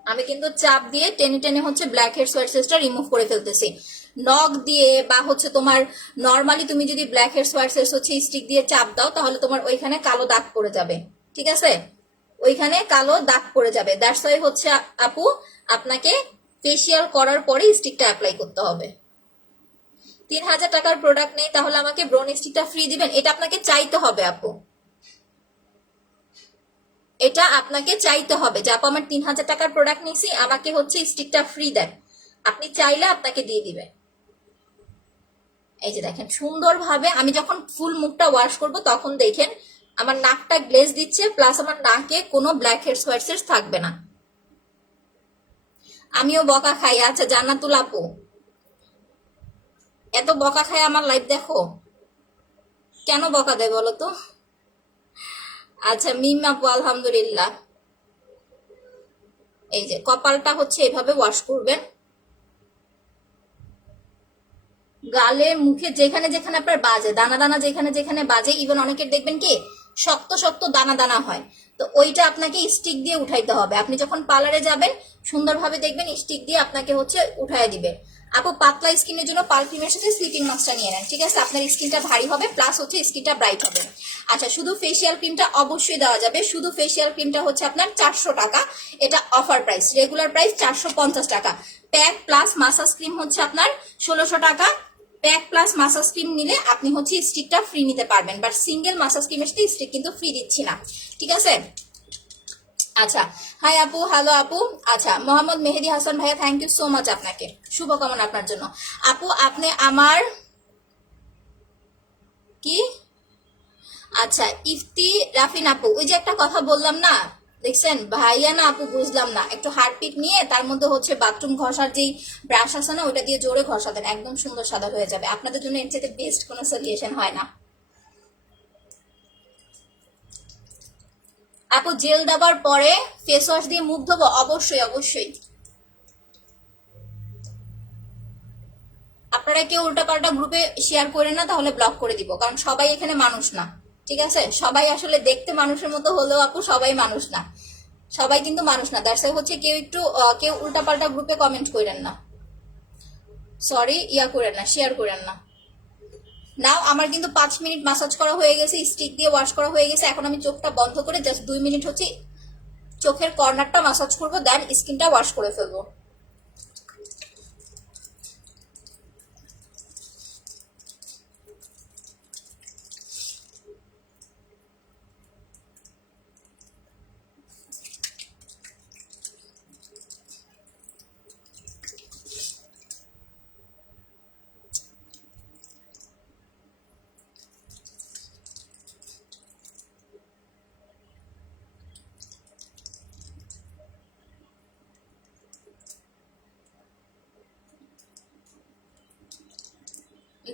আমি কিন্তু চাপ দিয়ে টেনে টেনে হচ্ছে ব্ল্যাক হেডস হোয়াইট হেডসটা রিমুভ করে ফেলতেছি। নখ দিয়ে বা হচ্ছে তোমার নর্মালি তুমি যদি ব্ল্যাক হেডস হোয়াইট হেডস হচ্ছে স্টিক দিয়ে চাপ দাও, তাহলে তোমার ওইখানে কালো দাগ পড়ে যাবে, ঠিক আছে, ওইখানে কালো দাগ পড়ে যাবে। দ্যাটস ওয়াই হচ্ছে আপু আপনাকে ফেসিয়াল করার পরে স্টিকটা অ্যাপ্লাই করতে হবে। 3000 টাকার প্রোডাক্ট নেই, তাহলে আমাকে ব্রোন স্টিকটা ফ্রি দিবেন? এটা আপনাকে চাইতে হবে আপু, এটা আপনাকে চাইতে হবে যে আপু আমার 3000 টাকার প্রোডাক্ট নিয়েছি, আমাকে হচ্ছে স্টিকটা ফ্রি দেন। আপনি চাইলে আপনাকে দিয়ে দিবে। এই যে দেখেন সুন্দরভাবে আমি যখন ফুল মুখটা ওয়াশ করব তখন দেখেন আমার নাকটা গ্লেজ দিচ্ছে, প্লাস আমার নাকে কোনো ব্ল্যাক হেডস হোয়াইট হেডস থাকবে না। আমিও বকা খাই। আচ্ছা জান্নাতুল আপু, এত বকা খাই আমার লাইফ দেখো, কেন বকা দেয় বলো তো? আচ্ছা মিম আপু আলহামদুলিল্লাহ। এই যে কপালটা হচ্ছে এভাবে ওয়াশ করবেন, গালে মুখে যেখানে যেখানে আপনার বাজে, দানা দানা যেখানে যেখানে বাজে, ইভেন অনেকের দেখবেন কি শক্ত শক্ত দানা দানা হয়, তো ওইটা আপনাকে স্টিক দিয়ে উঠাইতে হবে। আপনি যখন পার্লারে যাবেন সুন্দরভাবে দেখবেন স্টিক দিয়ে আপনাকে হচ্ছে উঠাই দিবে। আপু পাতলা স্কিনের জন্য পাল ক্রিমের সাথে স্লিপিং মাস্কটা নিয়ে নেন, ঠিক আছে, আপনার স্কিনটা ভারী হবে প্লাস হচ্ছে স্কিনটা ব্রাইট হবে। আচ্ছা শুধু ফেসিয়াল ক্রিমটা অবশ্যই দেওয়া যাবে, শুধু ফেসিয়াল ক্রিমটা হচ্ছে আপনার 400 টাকা, এটা অফার প্রাইস, রেগুলার প্রাইস 450 টাকা। প্যাক প্লাস মাসাজ ক্রিম হচ্ছে আপনার 1600 টাকা। প্যাক প্লাস মাসাজ ক্রিম নিলে আপনি হচ্ছে স্টিকটা ফ্রি নিতে পারবেন, বাট সিঙ্গেল মাসাজ ক্রিমের সাথে স্টিক কিন্তু ফ্রি দিচ্ছি না, ঠিক আছে। আচ্ছা হাই আপু, হ্যালো আপু। আচ্ছা মোহাম্মদ মেহেদি হাসান ভাইয়া, থ্যাংক ইউ সো মাচ, আপনাকে শুভকামনা আপনার জন্য। আপু আপনি আমার কি, আচ্ছা ইফতি রাফিন আপু, ওই যে একটা কথা বললাম না, দেখছেন ভাইয়া না আপু বুঝলাম না, একটু হারপিক নিয়ে তার মধ্যে হচ্ছে বাথরুম ঘষার যেই ব্রাশ আছে না ওটা দিয়ে জোরে ঘষা দেন, একদম সুন্দর সাদা হয়ে যাবে। আপনাদের জন্য এর চেয়ে বেস্ট কোনো সলিউশন হয় না। আপু জেল দেওয়ার পরে ফেস ওয়াশ দিয়ে মুখ ধোবো? অবশ্যই অবশ্যই। আপনারা কেউ উল্টাপাল্টা গ্রুপে শেয়ার করেন না, তাহলে ব্লক করে দিব, কারণ সবাই এখানে মানুষ না, ঠিক আছে, সবাই আসলে দেখতে মানুষের মতো হলেও আপু সবাই মানুষ না, সবাই কিন্তু মানুষ না। দ্যাটস হচ্ছে কেউ একটু কেউ উল্টাপাল্টা গ্রুপে কমেন্ট করেন না, সরি ইয়া করেন না, শেয়ার করেন না। নাও আমার কিন্তু 5 মিনিট মাসাজ করা হয়ে গেছে, স্টিক দিয়ে ওয়াশ করা হয়ে গেছে, এখন আমি চোখটা বন্ধ করে জাস্ট 2 মিনিট হচ্ছে চোখের কর্নারটা মাসাজ করবো, দেন স্কিনটা ওয়াশ করে ফেলবো।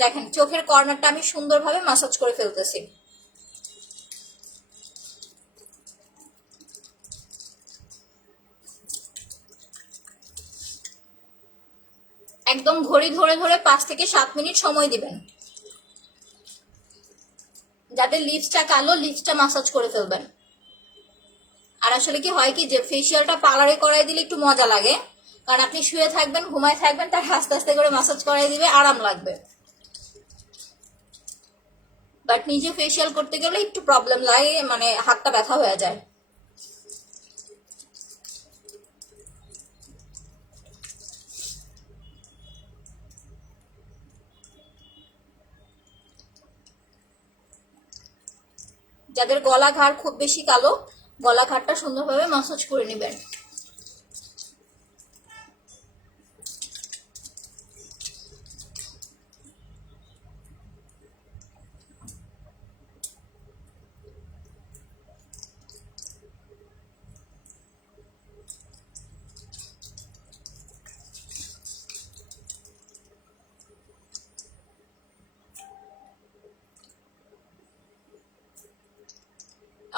দেখেন চোখের কর্নারটা আমি সুন্দরভাবে মাসাজ করে ফেলতেছি। একদম ঘড়ি ধরে ধরে 5 থেকে 7 মিনিট সময় দিবেন, যাতে লিপসটা কালো লিপসটা মাসাজ করে ফেলবেন। আর আসলে কি হয় কি যে ফেসিয়ালটা পার্লারে করাই দিলে একটু মজা লাগে, কারণ আপনি শুয়ে থাকবেন ঘুমায় থাকবেন, তার আস্তে আস্তে করে মাসাজ করাই দিবে, আরাম লাগবে। বাট নিজে ফেসিয়াল করতে গেলে একটু প্রবলেম লাগে, মানে হাতটা ব্যথা হয়ে যায়। যাদের গলা ঘাড় খুব বেশি কালো, গলা ঘাড়টা সুন্দরভাবে ম্যাসাজ করে নেবেন।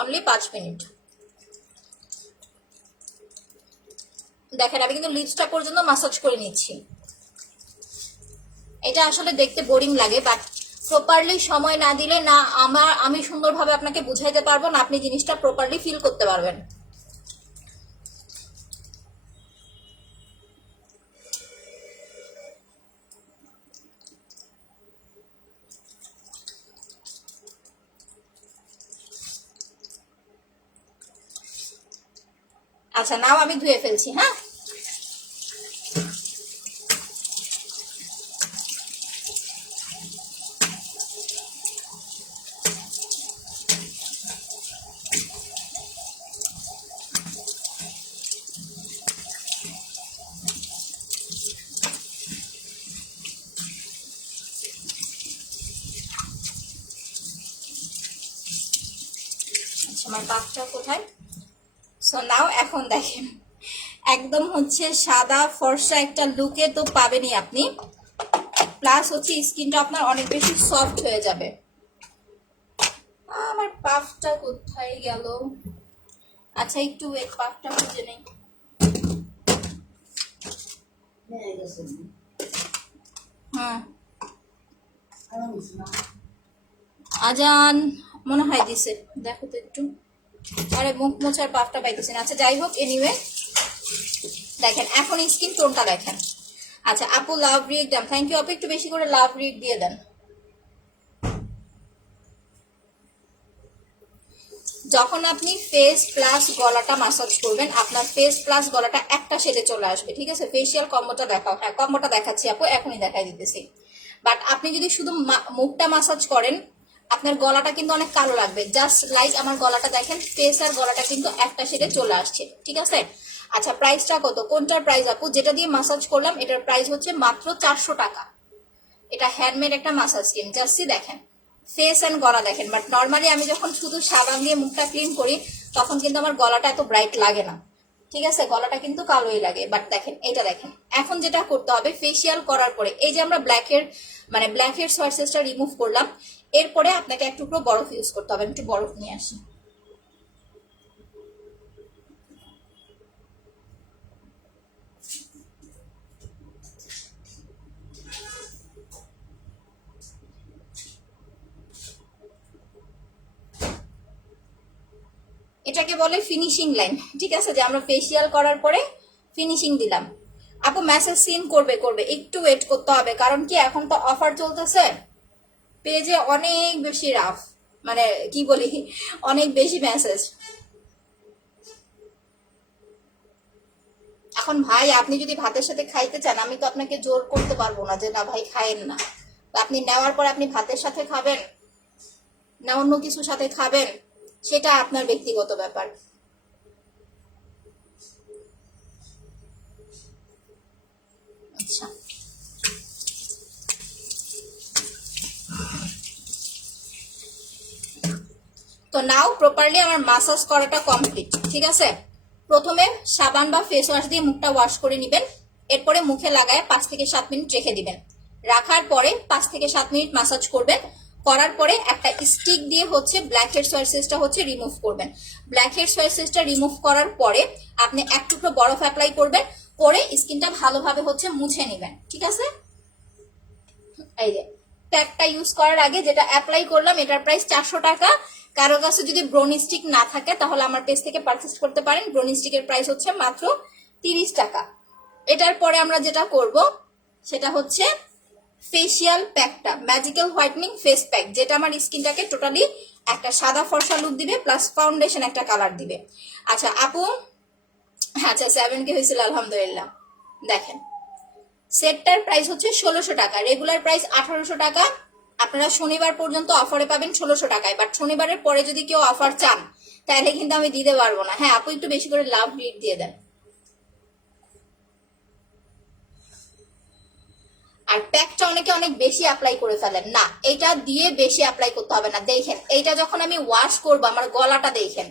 Only 5 minute. দেখেন আমি কিন্তু লিপসটা পর্যন্ত ম্যাসাজ করে নিচ্ছি। এটা আসলে দেখতে বোরিং লাগে, বাট প্রপারলি সময় না দিলে না আমি সুন্দরভাবে আপনাকে বুঝাইতে পারবো না, আপনি জিনিসটা প্রপারলি ফিল করতে পারবেন। আচ্ছা নাও আমি ধুয়ে ফেলছি। হ্যাঁ, আমার পাকটা কোথায়? সো নাও এখন দেখেন একদম হচ্ছে সাদা ফর্সা একটা লুকে তো পাবেনই আপনি, প্লাস হচ্ছে স্কিনটা আপনার অনেক বেশি সফট হয়ে যাবে। আমার পাফটা কোথায় গেল? আচ্ছা একটু ওয়েট, পাফটা খুঁজে নেই। হ্যাঁ আজান মনে হয় দিছে, দেখো তো একটু। আরে মুখ মোছার পাফটা পাইতেছি না। আচ্ছা যাই হোক, এনিওয়ে দেখেন এখন স্কিন টোনটা দেখেন। আচ্ছা আপু লাভ রিড দেন, থ্যাংক ইউ আপু, একটু বেশি করে লাভ রিড দিয়ে দেন। যখন আপনি ফেস প্লাস গলাটা ম্যাসাজ করবেন, আপনার ফেস প্লাস গলাটা একটা শেডে চলে আসবে, ঠিক আছে? ফেসিয়াল কম্বোটা দেখাও। হ্যাঁ কম্বোটা দেখাচ্ছি আপু, এখনই দেখাই দিতেছি। বাট আপনি যদি শুধু মুখটা ম্যাসাজ করেন, আপনার গলাটা কিন্তু অনেক কালো লাগবে। জাস্ট লাইক আমার গলাটা দেখেন, ফেস আর গলাটা কিন্তু একটা শেডে চলে আসছে, ঠিক আছে? আচ্ছা প্রাইসটা কত? কোনটার প্রাইস আপু? যেটা দিয়ে ম্যাসাজ করলাম এটার প্রাইস হচ্ছে মাত্র 400 টাকা। এটা হ্যান্ডমেড একটা ম্যাসাজ ক্রিম। জাস্টই দেখেন ফেস এন্ড গলা দেখেন। বাট নর্মালি আমি যখন শুধু সাবান দিয়ে মুখটা ক্লিন করি তখন কিন্তু আমার গলাটা এত ব্রাইট লাগে না, ঠিক আছে? গলাটা কিন্তু কালোই লাগে। বাট দেখেন এটা দেখেন, এখন যেটা করতে হবে ফেসিয়াল করার পরে এই যে আমরা ব্ল্যাক হেড সোয়ার্সেসটা রিমুভ করলাম, এরপরে আপনাকে এক টুকরো বরফ ইউজ করতে হবে। একটু বরফ নিয়ে আসি। এটাকে বলে ফিনিশিং লাইন, ঠিক আছে? যে আমরা ফেসিয়াল করার পরে ফিনিশিং দিলাম। আপু মেসেজ সিন করবে, একটু ওয়েট করতে হবে, কারণ কি এখন তো অফার চলতেছে, পেজে অনেক বেশি রাফ, মানে কি বলি, অনেক বেশি মেসেজ। এখন ভাই আপনি যদি ভাতের সাথে খাইতে চান, আমি তো আপনাকে জোর করতে পারবো না যে না ভাই খায়েন না। তো আপনি নেওয়ার পর আপনি ভাতের সাথে খাবেন না অন্য কিছুর সাথে খাবেন, সেটা আপনার ব্যক্তিগত ব্যাপার। আচ্ছা তো নাও প্রপারলি আমার মাসাজ করাটা কমপ্লিট, ঠিক আছে? প্রথমে সাবান বা ফেস ওয়াশ দিয়ে মুখটা ওয়াশ করে নেবেন, এরপরে মুখে লাগায় 5 থেকে 7 মিনিট রেখে দিবেন। রাখার পরে 5 থেকে 7 মিনিট মাসাজ করবেন। করার পরে একটা স্টিক দিয়ে হচ্ছে ব্ল্যাক হেড সোয়ার্সেসটা হচ্ছে রিমুভ করবেন। ব্ল্যাক হেড সোয়ার্সেসটা রিমুভ করার পরে আপনি এক টুকরো বরফ অ্যাপ্লাই করবেন, করে স্কিনটা ভালোভাবে হচ্ছে মুছে নেবেন, ঠিক আছে? এই যে প্যাকটা ইউজ করার আগে যেটা অ্যাপ্লাই করলাম এটার প্রাইস 400 টাকা। কারো কাছে যদি ব্রোনি স্টিক না থাকে তাহলে আমার পেজ থেকে পারচেজ করতে পারেন। ব্রোনি স্টিকের প্রাইস হচ্ছে মাত্র 30 টাকা। এটার পরে আমরা যেটা করব সেটা হচ্ছে ফেসিয়াল প্যাকটা ম্যাজিক্যাল হোয়াইটনিং ফেস প্যাক, যেটা আমার স্কিনটাকে টোটালি একটা সাদা ফর্সা লুক দিবে, প্লাস ফাউন্ডেশন একটা কালার দিবে। আচ্ছা আপু, আচ্ছা 7K হয়েছিল আলহামদুলিল্লাহ। দেখেন সেটটার প্রাইস হচ্ছে 1600 টাকা, রেগুলার প্রাইস 1800 টাকা। আপনারা শনিবার পর্যন্ত অফারে পাবেন 1600 টাকায়, বাট শনিবারের পরে যদি কেউ অফার চান তাহলে কিন্তু আমি দিতে পারবো না। হ্যাঁ আপু একটু বেশি করে লাভ রিড দিয়ে দেন। আর প্যাকটা অনেকে অনেক বেশি অ্যাপ্লাই করে ফেলেন, না এটা দিয়ে বেশি অ্যাপ্লাই করতে হবে না। দেখেন এইটা যখন আমি ওয়াশ করবো আমার গলাটা দেখেন,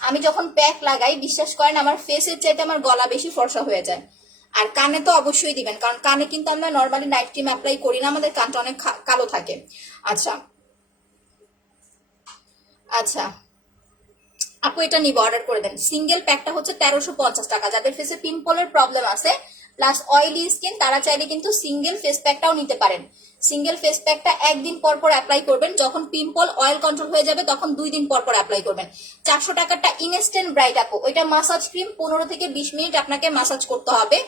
আমি যখন প্যাক লাগাই বিশ্বাস করেন আমার ফেসের চাইতে আমার গলা বেশি ফর্সা হয়ে যায়। আর কানে তো অবশ্যই দিবেন, কারণ কানে কিন্তু আমরা নর্মালি নাইট ক্রিম অ্যাপ্লাই করি না, আমাদের কানটা অনেক কালো থাকে। আচ্ছা আচ্ছা আপু এটা নিব, অর্ডার করে দেন। সিঙ্গেল প্যাকটা হচ্ছে 1350 টাকা। যাদের ফেসে পিম্পলের প্রবলেম আছে প্লাস অয়েলি স্কিন তারা চাইলে কিন্তু সিঙ্গেল ফেস প্যাকটাও নিতে পারেন। সিঙ্গেল ফেস প্যাকটা একদিন পর পর অ্যাপ্লাই করবেন, যখন পিম্পল অয়েল কন্ট্রোল হয়ে যাবে তখন 2 দিন পর পর অ্যাপ্লাই করবেন। 400 টাকারটা ইনস্ট্যান্ট ব্রাইট আপু, ওইটা মাসাজ ক্রিম 15 থেকে 20 মিনিট আপনাকে মাসাজ করতে হবে।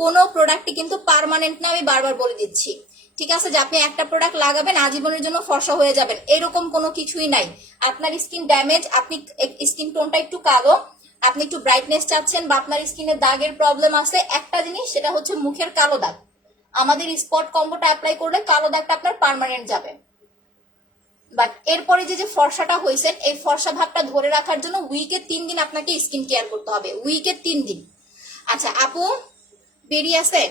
কোনো প্রোডাক্টই কিন্তু পার্মানেন্ট না, আমি বারবার বলে দিচ্ছি। ঠিক আছে, যে আপনি একটা প্রোডাক্ট লাগাবেন আজীবনের জন্য ফর্সা হয়ে যাবেন এরকম কোনো কিছুই নাই। আপনার স্কিন ড্যামেজ, আপনি স্কিন টোনটা একটু কালো, আপনি একটু ব্রাইটনেস চাচ্ছেন, বা আপনার স্কিনে দাগের প্রবলেম আছে, একটা জিনিস সেটা হচ্ছে মুখের কালো দাগ। আমাদের স্পট কম্বোটা অ্যাপ্লাই করলে কালো দাগটা আপনার পার্মানেন্ট যাবে। বাট এরপরে যে ফর্সাটা হয়েছে এই ফর্সা ভাবটা ধরে রাখার জন্য উইকে 3 দিন আপনাকে স্কিন কেয়ার করতে হবে, উইকে 3 দিন। আচ্ছা আপু বিড়ি আছে,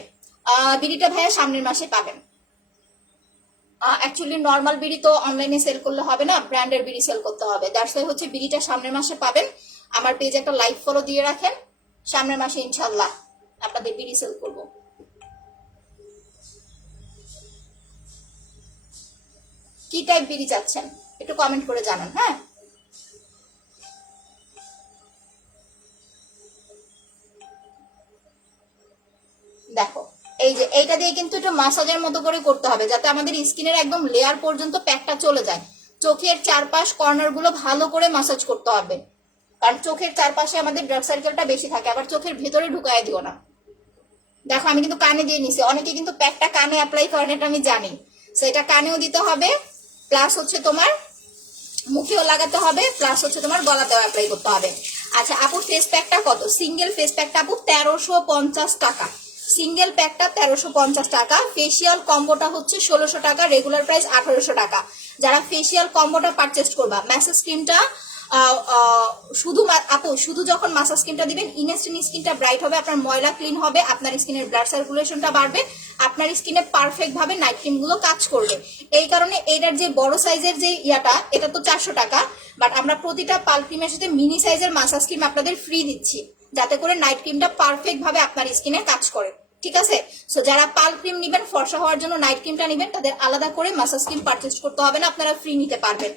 বিড়িটা ভাইয়া সামনের মাসে পাবেন। অ্যাকচুয়ালি নর্মাল বিড়ি তো অনলাইনে সেল করলে হবে না, ব্র্যান্ডের বিড়ি সেল করতে হবে। দ্যাটস ওয়াই হচ্ছে বিড়িটা সামনের মাসে পাবেন। আমার পেজে একটা লাইক ফলো দিয়ে রাখেন, সামনের মাসে ইনশাল্লাহ আপনাদের বিড়ি সেল করব। কি টাইপ বিড়ি চাচ্ছেন একটু কমেন্ট করে জানান। হ্যাঁ দেখো এই যে এইটা দিয়ে কিন্তু একটু মাসাজের মতো করে করতে হবে, যাতে আমাদের স্কিনের একদম লেয়ার পর্যন্ত প্যাকটা চলে যায়। চোখের চারপাশ কর্নার গুলো ভালো করে মাসাজ করতে হবে, কারণ চোখের চারপাশে আমাদের ব্লাড সার্কেলটা বেশি থাকে, আবার চোখের ভেতরে ঢুকায় দিও না। দেখো আমি কিন্তু কানে দিয়ে নিছি, অনেকে কিন্তু প্যাকটা কানে অ্যাপ্লাই করেন, এটা আমি জানি। সেটা কানেও দিতে হবে, প্লাস হচ্ছে তোমার মুখেও লাগাতে হবে, প্লাস হচ্ছে তোমার গলাতেও অ্যাপ্লাই করতে হবে। আচ্ছা আপু ফেস প্যাকটা কত? সিঙ্গেল ফেস প্যাকটা আপু 1350 টাকা, সিঙ্গেল প্যাকটা 1350 টাকা। ফেসিয়াল কম্বোটা হচ্ছে 1600 টাকা, রেগুলার প্রাইস 1800 টাকা। যারা ফেসিয়াল কম্বোটা পারচেস করবা, ম্যাসেজ ক্রিমটা শুধু আপু শুধু যখন মাসাজ ক্রিমটা দিবেন ইনস্ট্যান্ট স্কিনটা ব্রাইট হবে, আপনার ময়লা ক্লিন হবে, আপনার স্কিনের ব্লাড সার্কুলেশনটা বাড়বে, আপনার স্কিনে পারফেক্ট ভাবে নাইট ক্রিম গুলো কাজ করবে। এই কারণে এটার যে বড় সাইজের যে ইয়াটা এটা তো 400 টাকা, বাট আমরা প্রতিটা পাল ক্রিমের সাথে মিনি সাইজের মাসাজ ক্রিম আপনাদের ফ্রি দিচ্ছি, যাতে করে নাইট ক্রিমটা পারফেক্ট ভাবে আপনার স্কিনে কাজ করে। ঠিক আছে, সো যারা পাল ক্রিম নিবেন ফর্সা হওয়ার জন্য নাইট ক্রিমটা নিবেন তাদের আলাদা করে মাসাজ ক্রিম পারচেজ করতে হবে না, আপনারা ফ্রি নিতে পারবেন।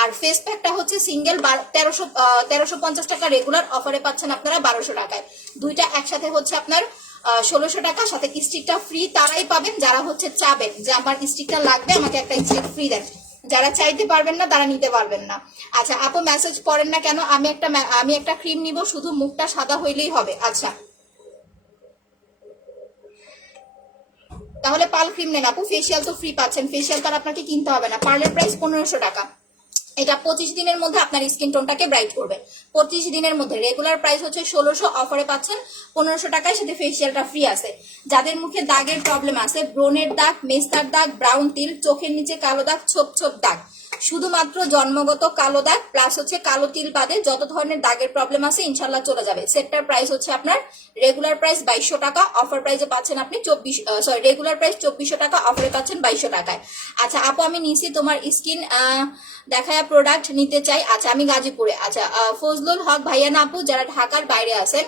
আর ফেস প্যাকটা হচ্ছে সিঙ্গেল 1350 টাকা, রেগুলার অফারে পাচ্ছেন আপনারা 1200 টাকায়। দুইটা একসাথে হচ্ছে আপনার 1600 টাকা, সাথে স্টিকটা ফ্রি তারাই পাবেন যারা হচ্ছে চাবেন যে আমার স্টিকটা লাগবে, আমাকে একটা স্টিক ফ্রি দেন। যারা চাইতে পারবেন না তারা নিতে পারবেন না। আচ্ছা আপু মেসেজ পড়েন না কেন? আমি একটা ক্রিম নিব, শুধু মুখটা সাদা হইলেই হবে। আচ্ছা তাহলে পাল ক্রিম নেন আপু, ফেসিয়াল তো ফ্রি পাচ্ছেন, ফেসিয়াল তার আপনাকে কিনতে হবে না। পার্লের প্রাইস 1500 টাকা, এটা 25 দিনের মধ্যে আপনার স্কিন টোনটাকে ব্রাইট করবে। 25 দিনের মধ্যে, রেগুলার প্রাইস হচ্ছে 1600, অফারে পাচ্ছেন 1500 টাকায়, সাথে ফেসিয়ালটা ফ্রি আছে। যাদের মুখে দাগের প্রবলেম আছে, ব্রণের দাগ, মেস্তার দাগ, ব্রাউন তিল, চোখের নিচে কালো দাগ, ছোপ ছোপ দাগ, শুধুমাত্র জন্মগত কালো দাগ প্লাস হচ্ছে কালো তিল বাদে যত ধরনের দাগের প্রবলেম আছে ইনশাল্লাহ চলে যাবে। সেটটার প্রাইস হচ্ছে আপনার রেগুলার প্রাইস 2200 টাকা, অফার প্রাইসে পাচ্ছেন আপনি রেগুলার প্রাইস 2400 টাকা, অফারে পাচ্ছেন 2200 টাকায়। আচ্ছা আপু আমি নিছি তোমার স্কিন দেখায় প্রোডাক্ট নিতে চাই। আচ্ছা আমি গাজীপুরে। আচ্ছা ফজলুল হক ভাইয়া না আপু, যারা ঢাকার বাইরে আছেন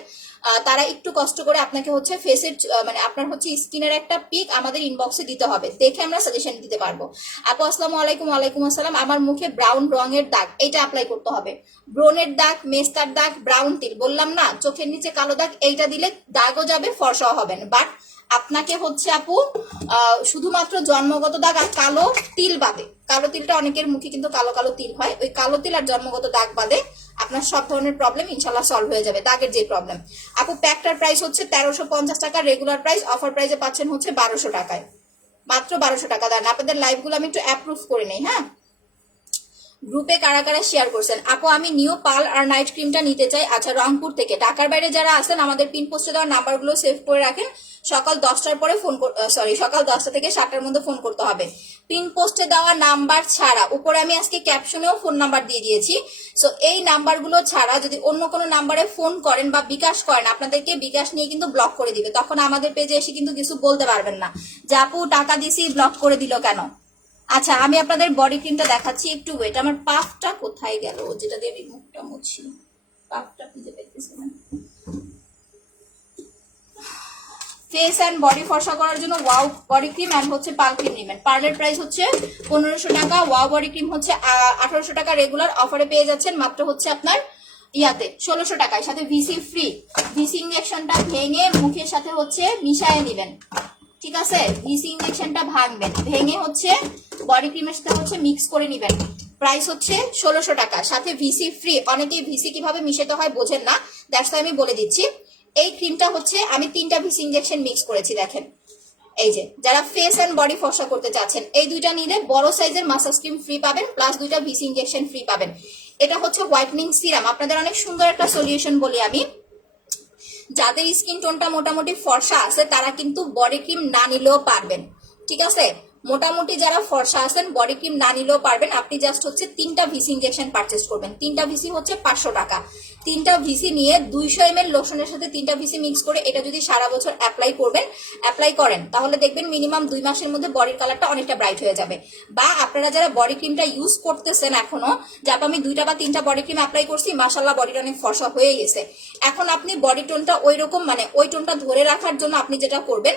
তারা একটু কষ্ট করে আপনাকে হচ্ছে ফেসের মানে আপনার হচ্ছে স্কিনের একটা পিক আমাদের ইনবক্সে দিতে হবে, দেখে আমরা সাজেশন দিতে পারবো। আপু আসসালামু আলাইকুম। ওয়ালাইকুম আসসালাম। আমার মুখে ব্রাউন রঙের দাগ, এইটা অ্যাপ্লাই করতে হবে। ব্রণের দাগ, মেস্তার দাগ, ব্রাউন তিল, বললাম না চোখের নিচে কালো দাগ, এইটা দিলে দাগও যাবে ফর্সাও হবেন। বাট আপনাকে হচ্ছে আপু শুধুমাত্র জন্মগত দাগ আর কালো তিল বাদে, কালো তিলটা অনেকের মুখে কিন্তু কালো কালো তিল হয়, ওই কালো তিল আর জন্মগত দাগ বাদে আপনার সব ধরনের প্রবলেম ইনশাল্লাহ সলভ হয়ে যাবে, দাগের যে প্রবলেম। আপু প্যাকটার প্রাইস হচ্ছে 1350 টাকা, রেগুলার প্রাইস, অফার প্রাইসে পাচ্ছেন হচ্ছে 1200 টাকায়, মাত্র 1200 টাকা। দেন আপনাদের লাইভগুলো আমি একটু অ্যাপ্রুভ করে নেই। হ্যাঁ, গ্রুপে কারা কারা শেয়ার করছেন। আপু আমি নিউ পাল আর নাইট ক্রিমটা নিতে চাই। আচ্ছা, রংপুর থেকে। ঢাকার বাইরে যারা আছেন আমাদের পিন পোস্টে দেওয়া নাম্বারগুলো সেভ করে রাখেন। সকাল 10টার পরে ফোন, সকাল 10টা থেকে 7টার মধ্যে ফোন করতে হবে। পিন পোস্টে দেওয়া নাম্বার ছাড়া উপরে আমি আজকে ক্যাপশনেও ফোন নাম্বার দিয়ে দিয়েছি। সো এই নাম্বারগুলো ছাড়া যদি অন্য কোনো নাম্বারে ফোন করেন বা বিকাশ করেন, আপনাদেরকে বিকাশ নিয়ে কিন্তু ব্লক করে দিবে। তখন আমাদের পেজে এসে কিন্তু কিছু বলতে পারবেন না যে আপু টাকা দিছি ব্লক করে দিল কেন। আচ্ছা, আমি আপনাদের বডি ক্রিমটা দেখাচ্ছি, একটু ওয়েট। আমার পাফটা কোথায় গেল, যেটা দিয়ে আমি মুখটা মুছি, পাফটা খুঁজে পেতেছি না। ফেস অ্যান্ড বডি ফর্সা করার জন্য ওয়াও বডি ক্রিম অ্যান্ড হচ্ছে পার্ল ক্রিম নেবেন। পার্লের প্রাইস হচ্ছে 1500 টাকা, ওয়াও বডি ক্রিম হচ্ছে 1800 টাকা। রেগুলার অফারে পেয়ে যাচ্ছেন মাত্র হচ্ছে আপনার ইয়াতে 1600 টাকায়, সাথে ভিসি ফ্রি। ভিসি ইঞ্জেকশনটা ভেঙে মুখের সাথে হচ্ছে মিশায় নেবেন, ঠিক আছে? ভিসি ইঞ্জেকশনটা ভাঙবেন, ভেঙে হচ্ছে বডি ক্রিমের সাথে হচ্ছে মিক্স করে নেবেন। প্রাইস হচ্ছে 1600 টাকা, সাথে ভিসি ফ্রি। অনেকেই ভিসি কিভাবে মিশাতে হয় বোঝেন না, দ্যাটস আমি বলে দিচ্ছি। এই ক্রিমটা হচ্ছে আমি 3টা ভিসি ইঞ্জেকশন মিক্স করেছি, দেখেন। এই যে যারা ফেস এন্ড বডি ফর্সা করতে চাচ্ছেন, এই দুইটা নিলে বড় সাইজের মাসাজ ক্রিম ফ্রি পাবেন, প্লাস 2টা ভিসি ইঞ্জেকশন ফ্রি পাবেন। এটা হচ্ছে হোয়াইটনিং সিরাম। আপনাদের অনেক সুন্দর একটা সলিউশন বলি আমি, যাদের স্কিন টোনটা মোটামুটি ফর্সা আছে তারা কিন্তু বডি ক্রিম না নিলেও পারবেন, ঠিক আছে? মোটামুটি যারা ফর্সা আছেন বডি ক্রিম না নিলেও পারবেন। আপনি জাস্ট হচ্ছে 3টা ভিসি ইঞ্জেকশন পারচেস করবেন। 3টা ভিসি হচ্ছে 500 টাকা। 3টা ভিসি নিয়ে 200 ml লোশনের সাথে 3টা ভিসি মিক্স করে এটা যদি সারা বছর অ্যাপ্লাই করেন তাহলে দেখবেন মিনিমাম 2 মাসের মধ্যে বডির কালারটা অনেকটা ব্রাইট হয়ে যাবে। বা আপনারা যারা বডি ক্রিমটা ইউজ করতেছেন এখনো, যে আমি 2টা বা 3টা বডি ক্রিম অ্যাপ্লাই করছি, মাশাআল্লাহ বডিটা অনেক ফর্সা হয়ে গেছে, এখন আপনি বডি টোনটা ওই রকম মানে ওই টোনটা ধরে রাখার জন্য আপনি যেটা করবেন,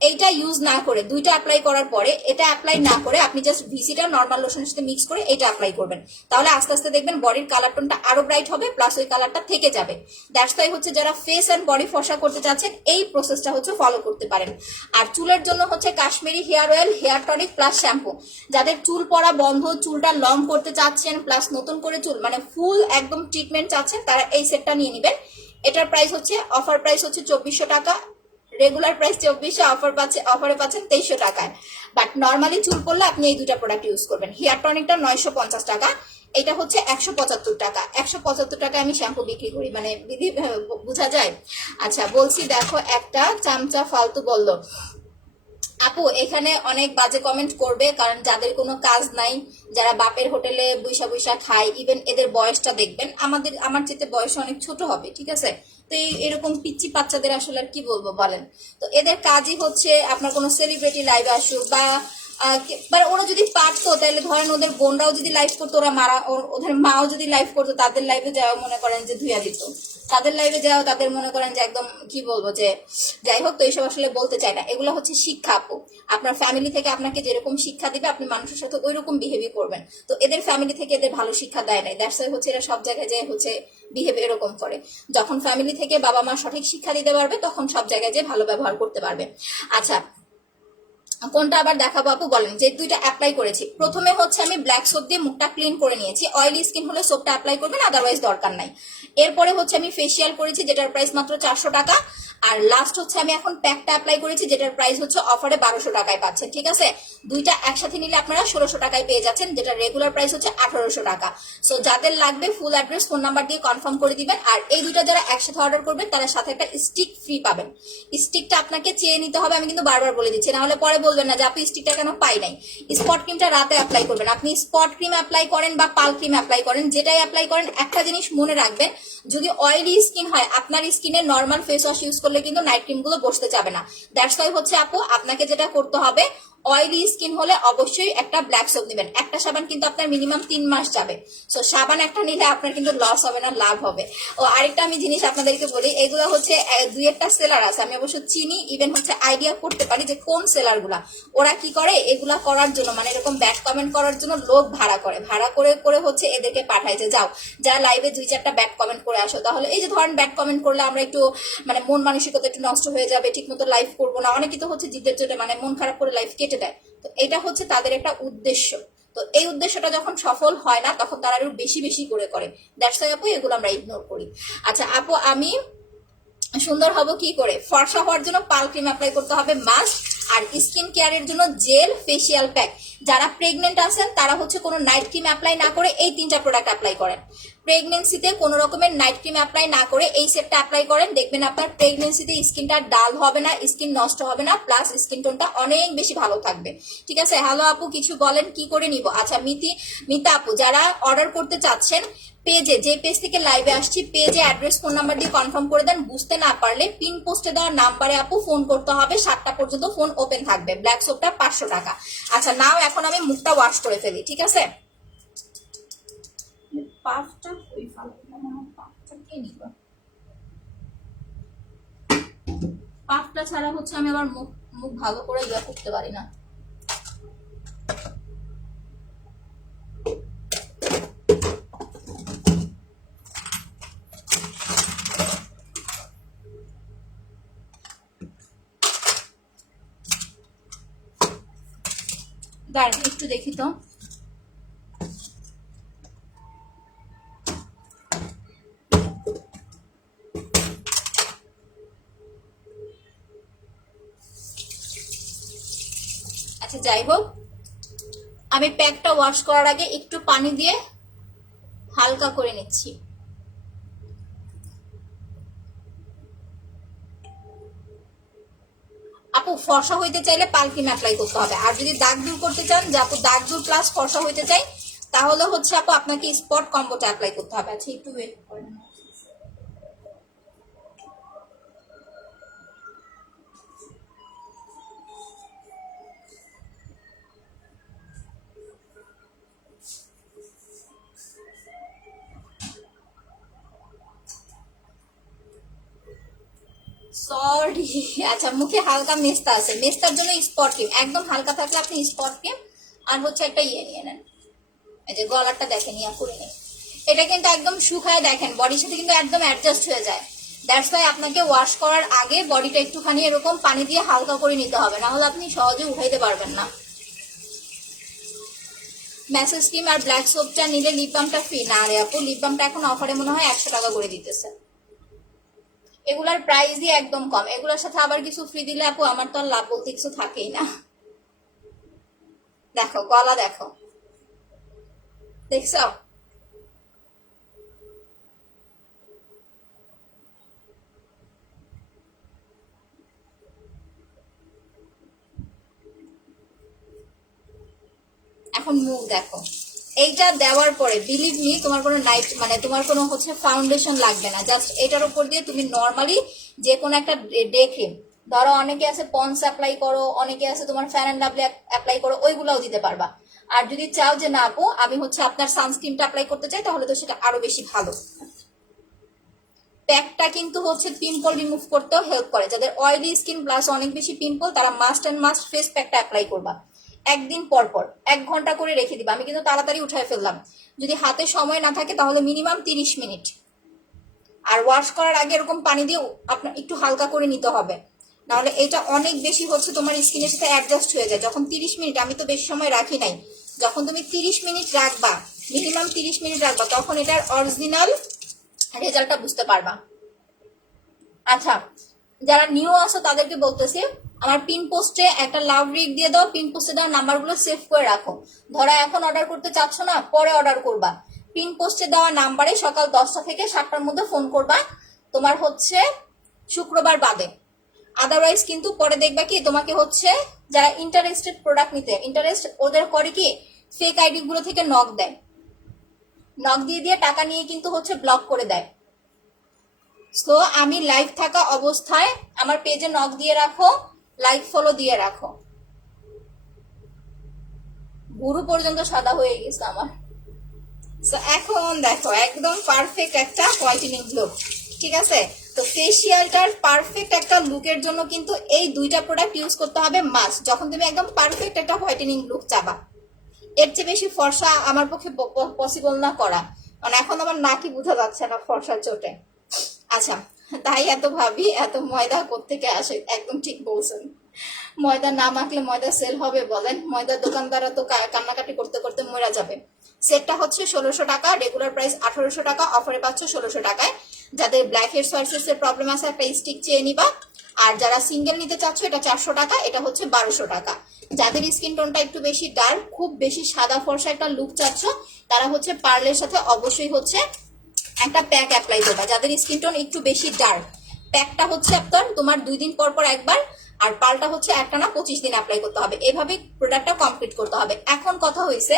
এইটা ইউজ না করে 2টা অ্যাপ্লাই করার পরে এটা অ্যাপ্লাই না করে আপনি জাস্ট ভিসিটা নর্মাল লোশনের সাথে মিক্স করে এটা অ্যাপ্লাই করবেন। তাহলে আস্তে আস্তে দেখবেন বডির কালার টোনটা আরো ব্রাইট হবে, প্লাস ওই কালারটা থেকে যাবে। দ্যাটস ওয়াই হচ্ছে যারা ফেস এন্ড বডি ফর্সা করতে চাচ্ছেন এই প্রসেসটা হচ্ছে ফলো করতে পারেন। আর চুলের জন্য হচ্ছে Kashmiri hair oil, hair tonic plus shampoo. যাদের চুল পড়া বন্ধ, চুলটা লং করতে চাচ্ছেন, প্লাস নতুন করে চুল মানে ফুল একদম ট্রিটমেন্ট চাচ্ছেন, তারা এই সেটটা নিয়ে নেবেন। এটার প্রাইস হচ্ছে, অফার প্রাইস হচ্ছে 2400 টাকা, রেগুলার প্রাইস 2400, অফারে পাচ্ছেন 2300 টাকায়। বাট নর্মালি চুল পড়লে আপনি এই 2টা প্রোডাক্ট ইউজ করবেন। হেয়ার টনিকটা 950 টাকা, এটা হচ্ছে 175 টাকা। 175 টাকা আমি শ্যাম্পু বিক্রি করি, মানে দিদি বোঝা যায়। আচ্ছা বলছি, দেখো একটা চামচা ফালতু বললো। আপু এখানে অনেক বাজে কমেন্ট করবে, কারণ যাদের কোনো কাজ নাই, যারা বাপের হোটেলে বৈশা বৈশা খায়, ইভেন এদের বয়সটা দেখবেন আমার চেয়ে বয়স অনেক ছোট হবে, ঠিক আছে? তো এরকম পিচ্ছি বাচ্চাদের আসলে আর কি বলবো বলেন। তো এদের কাজই হচ্ছে আপনার কোনো সেলিব্রিটি লাইভে আসুক বা ওরা যদি পারতো তাহলে ধরেন ওদের বোনরাও যদি লাইভ করতো, ওদের মাও যদি লাইভ করতো, তাদের লাইভে যাওয়া মনে করেন যে ধুইয়া দিত, তাদের লাইভে যাওয়া তাদের মনে করেন যে একদম কি বলবো যে যাই হোক। তো এইসব আসলে বলতে চাই না, এগুলো হচ্ছে শিক্ষা আপু। আপনার ফ্যামিলি থেকে আপনাকে যেরকম শিক্ষা দিবে আপনি মানুষের সাথে ওই রকম বিহেভিয়ার করবেন। তো এদের ফ্যামিলি থেকে এদের ভালো শিক্ষা দেয় নাই, দ্যাটস ওয়াই হচ্ছে এরা সব জায়গায় যে হচ্ছে বিহেভ এরকম করে। যখন ফ্যামিলি থেকে বাবা মা সঠিক শিক্ষা দিতে পারবে তখন সব জায়গায় যে ভালো ব্যবহার করতে পারবে। আচ্ছা কোনটা আবার দেখাবো আপু বলেন? যে 2টা অ্যাপ্লাই করেছি, প্রথমে হচ্ছে আমি ব্ল্যাক সোপ দিয়ে মুখটা ক্লিন করে নিয়েছি। অয়েলি স্কিন হলে সোপটা অ্যাপ্লাই করবেন, আদারওয়াইজ দরকার নাই। এরপরে হচ্ছে আমি ফেসিয়াল করেছি, যেটার প্রাইস মাত্র 400 টাকা। আর লাস্ট হচ্ছে আমি এখন প্যাকটা অ্যাপ্লাই করেছি, যেটার প্রাইস হচ্ছে অফারে 1200 টাকায় পাচ্ছেন, ঠিক আছে? 2টা একসাথে নিলে আপনারা 1600 টাকায় পেয়ে যাচ্ছেন, যেটা রেগুলার প্রাইস হচ্ছে 1800 টাকা। সো যাদের লাগবে ফুল অ্যাড্রেস ফোন নাম্বার দিয়ে কনফার্ম করে দিবেন। আর এই 2টা যারা একসাথে অর্ডার করবেন তারা সাথে একটা স্টিক ফ্রি পাবেন। স্টিকটা আপনাকে চেয়ে নিতে হবে, আমি কিন্তু বারবার বলে দিচ্ছি, নাহলে পরে বলবেন না যে আপনি স্টিকটা কেন পাই নাই। স্পট ক্রিমটা রাতে অ্যাপ্লাই করবেন। আপনি স্পট ক্রিম অ্যাপ্লাই করেন বা পাল ক্রিম অ্যাপ্লাই করেন, যেটাই অ্যাপ্লাই করেন, একটা জিনিস মনে রাখবেন, যদি অয়েলি স্কিন হয় আপনার স্কিনে নর্মাল ফেস ওয়াশ ইউজ করলে কিন্তু নাইট ক্রিম গুলো বসতে যাবে না। দ্যাটস ওয়াই হচ্ছে আপু আপনাকে যেটা করতে হবে, অয়েলি স্কিন হলে অবশ্যই একটা ব্ল্যাক সোপ নেবেন। একটা সাবান কিন্তু আপনার মিনিমাম 3 মাস যাবে। সো সাবান একটা নিলে আপনার কিন্তু লস হবে না, লাভ হবে। ও আরেকটা আমি জিনিস আপনাদেরকে বলি, এগুলো হচ্ছে 2-1টা সেলার আছে, আমি অবশ্য চিনি, ইভেন হচ্ছে আইডিয়া করতে পারি যে কোন সেলার গুলা ওরা কি করে এগুলা করার জন্য, মানে এরকম ব্যাড কমেন্ট করার জন্য লোক ভাড়া করে হচ্ছে এদেরকে পাঠায় যে যাও যা লাইভে 2-4টা ব্যাড কমেন্ট করে আসো। তাহলে এই যে ধরেন ব্যাড কমেন্ট করলে আমরা একটু মানে মন মানসিকতা একটু নষ্ট হয়ে যাবে, ঠিক মতো লাইভ করবো না, অনেকে তো হচ্ছে জিদের জন্য মানে মন খারাপ করে লাইভ কেটে দেয়। তো এটা হচ্ছে তাদের একটা উদ্দেশ্য। তো এই উদ্দেশ্যটা যখন সফল হয় না তখন তারা আরো বেশি বেশি করে। দ্যাটস ওয়াই আপু এগুলো আমরা ইগনোর করি। আচ্ছা আপু আমি সুন্দর হব কি করে? ফর্সা হওয়ার জন্য পাল ক্রিম অ্যাপ্লাই করতে হবে মাস্ট। আর স্কিন কেয়ারের জন্য জেল ফেসিয়াল প্যাক। যারা প্রেগনেন্ট আছেন তারা হচ্ছে কোনো নাইট ক্রিম অ্যাপ্লাই না করে এই 3টা প্রোডাক্ট অ্যাপ্লাই করেন। প্রেগনেন্সিতে কোনো রকমের নাইট ক্রিম অ্যাপ্লাই না করে এই সেটটা অ্যাপ্লাই করেন, দেখবেন আপনার প্রেগনেন্সিতে স্কিনটা ডাল হবে না, স্কিন নষ্ট হবে না, প্লাস স্কিন টোনটা অনেক বেশি ভালো থাকবে। ঠিক আছে, হ্যালো আপু কিছু বলেন কি করে নিব? আচ্ছা মিতা আপু, যারা অর্ডার করতে চাচ্ছেন পেজে, যে পেজ থেকে লাইভে আসছি পেজে অ্যাড্রেস ফোন নাম্বার দিয়ে কনফার্ম করে দেন। বুঝতে না পারলে পিন পোস্টে দেওয়া নাম্বারে আপু ফোন করতে হবে, 7টা পর্যন্ত ফোন ওপেন থাকবে। ব্ল্যাক সোপটা 500 টাকা। আচ্ছা নাও এখন আমি মুখটা ওয়াশ করে ফেলি, ঠিক আছে? পাফটা ওই পাফটা কে নিব? পাফটা ছাড়া হচ্ছে আমি আবার মুখ ভালো করে ইয়া করতে পারি না। দাঁড়ান একটু দেখি তো। আচ্ছা যাই হোক, আমি প্যাকটা ওয়াশ করার আগে একটু পানি দিয়ে হালকা করে নিচ্ছি। আপু ফর্সা হইতে চাইলে পাল ক্রিম অ্যাপ্লাই করতে হবে, আর যদি দাগ দূর করতে চান যে আপু দাগ দূর প্লাস ফর্সা হইতে চাই তাহলে হচ্ছে আপু আপনাকে স্পট কম্বোটা অ্যাপ্লাই করতে হবে। আচ্ছা একটু ওয়েট করেন। সরি, আচ্ছা মুখে হালকা মেস্তা আছে, মেস্তার জন্য স্পট ক্রিম একদম হালকা থাকলে আপনি স্পট ক্রিম আর হচ্ছে একটা ইয়ে নিয়ে নেন। এই যে গলারটা দেখেন ইয়া করে নেই, এটা কিন্তু একদম শুকায় দেখেন বডির সাথে কিন্তু একদম অ্যাডজাস্ট হয়ে যায়। দ্যাটস ওয়াই আপনাকে ওয়াশ করার আগে বডিটা একটুখানি এরকম পানি দিয়ে হালকা করে নিতে হবে, না হলে আপনি সহজে উঠাইতে পারবেন না। ম্যাসেজ ক্রিম আর ব্ল্যাক সোপটা নিলে লিপ বামটা ফ্রি না রে আপু, লিপ বামটা এখন অফারে মনে হয় 100 টাকা করে দিতেছে। এগুলার প্রাইসই একদম কম, এগুলোর সাথে আবার কিছু ফ্রি দিলে আপু আমার তো আর লাভ বলতে কিছু থাকেই না। দেখো গলা দেখো, দেখছো? এখন মুখ দেখো। এইটা দেওয়ার পরে বিলিভ মি তোমার কোনো নাইট মানে তোমার কোনো হচ্ছে ফাউন্ডেশন লাগবে না, জাস্ট এটার উপর দিয়ে তুমি নর্মালি যে কোনো একটা ডে ক্রিম, ধরো অনেকে আছে পন্স অ্যাপ্লাই করো, অনেকে আছে তোমার ফ্যান অ্যান্ড লাভলি অ্যাপ্লাই করো, ওইগুলাও দিতে পারবা। আর যদি চাও যে না আপু আমি হচ্ছে আপনার সানস্ক্রিনটা অ্যাপ্লাই করতে চাই তাহলে তো সেটা আরো বেশি ভালো। প্যাকটা কিন্তু হচ্ছে পিম্পল রিমুভ করতেও হেল্প করে। যাদের অয়েলি স্কিন প্লাস অনেক বেশি পিম্পল তারা মাস্ট অ্যান্ড মাস্ট ফেস প্যাকটা অ্যাপ্লাই করবা। একদিন পর পর 1 ঘন্টা করে রেখে দিবা। আমি কিন্তু তাড়াতাড়ি উঠায় ফেললাম, যদি হাতে সময় না থাকে তাহলে মিনিমাম 30 মিনিট। আর ওয়াশ করার আগে এরকম পানি দিয়ে আপনার একটু হালকা করে নিতে হবে, নাহলে এটা অনেক বেশি হচ্ছে তোমার স্কিনের সাথে অ্যাডজাস্ট হয়ে যায়। যখন 30 মিনিট, আমি তো বেশি সময় রাখি নাই, যখন তুমি 30 মিনিট রাখবা, মিনিমাম 30 মিনিট রাখবা, তখন এটার অরিজিনাল রেজাল্টটা বুঝতে পারবা। আচ্ছা যারা নিউ আসো তাদেরকে বলতেছি, আমার পিন পোস্টে একটা লাভ রিক দিয়ে দাও, পিন পোস্টে দাও নাম্বারগুলো সেভ করে রাখো। ধরো এখন অর্ডার করতে চাচ্ছ না, পরে অর্ডার করবা, পিন পোস্টে দেওয়া নাম্বারে সকাল 10টা থেকে 7টার মধ্যে ফোন করবা, তোমার হচ্ছে শুক্রবার বাদে। আদারওয়াইজ কিন্তু পরে দেখবা কি তোমাকে হচ্ছে যারা ইন্টারেস্টেড প্রোডাক্ট নিতে ইন্টারেস্ট, ওদের করে কি ফেক আইডি গুলো থেকে নক দেয়, নক দিয়ে দিয়ে টাকা নিয়ে কিন্তু হচ্ছে ব্লক করে দেয়। সো আমি লাইভ থাকা অবস্থায় আমার পেজে নক দিয়ে রাখো, লাইক ফলো দিয়ে রাখো। গুরু পর্যন্ত সাদা হয়ে গেছে আমার। সো এখন দেখো একদম পারফেক্ট একটা হোয়াইটেনিং লুক, ঠিক আছে? তো ফেসিয়ালটার পারফেক্ট একটা লুকের জন্য কিন্তু এই 2টা প্রোডাক্ট ইউজ করতে হবে মাস্ট, যখন তুমি একদম পারফেক্ট একটা হোয়াইটেনিং লুক চাবা। এর চেয়ে বেশি ফর্সা আমার পক্ষে পসিবল না করা, মানে এখন আমার নাকি বোঝা যাচ্ছে না ফর্সার চোটে। আচ্ছা তাই এত ভাবি এত ময়দা কোত্থেকে আসে, একদম ঠিক বলছেন। ময়দা না মাখলে ময়দা সেল হবে বলেন? ময়দার দোকানদাররা তো কান্নাকাটি করতে করতে মরে যাবে। সেটটা হচ্ছে 1600 টাকা, রেগুলার প্রাইস 1800 টাকা, অফারে পাচ্ছ 1600 টাকায়। যাদের ব্ল্যাক হেড সোয়ার্সেস এর প্রবলেম আছে একটা স্টিক চেয়ে নিবা। আর যারা সিঙ্গেল নিতে চাচ্ছ এটা 400 টাকা, এটা হচ্ছে 1200 টাকা। যাদের স্কিন টোনটা একটু বেশি ডার্ক, খুব বেশি সাদা ফর্সা একটা লুক চাচ্ছ, তারা হচ্ছে পার্লের সাথে অবশ্যই হচ্ছে একটা প্যাক অ্যাপ্লাই করবা। যাদের স্কিন টোন একটু বেশি ডার্ক, প্যাকটা হচ্ছে আপনার তোমার 2 দিন পর পর একবার, আর পালটা হচ্ছে একটানা 25 দিন অ্যাপ্লাই করতে হবে। এইভাবে প্রোডাক্টটা কমপ্লিট করতে হবে। এখন কথা হয়েছে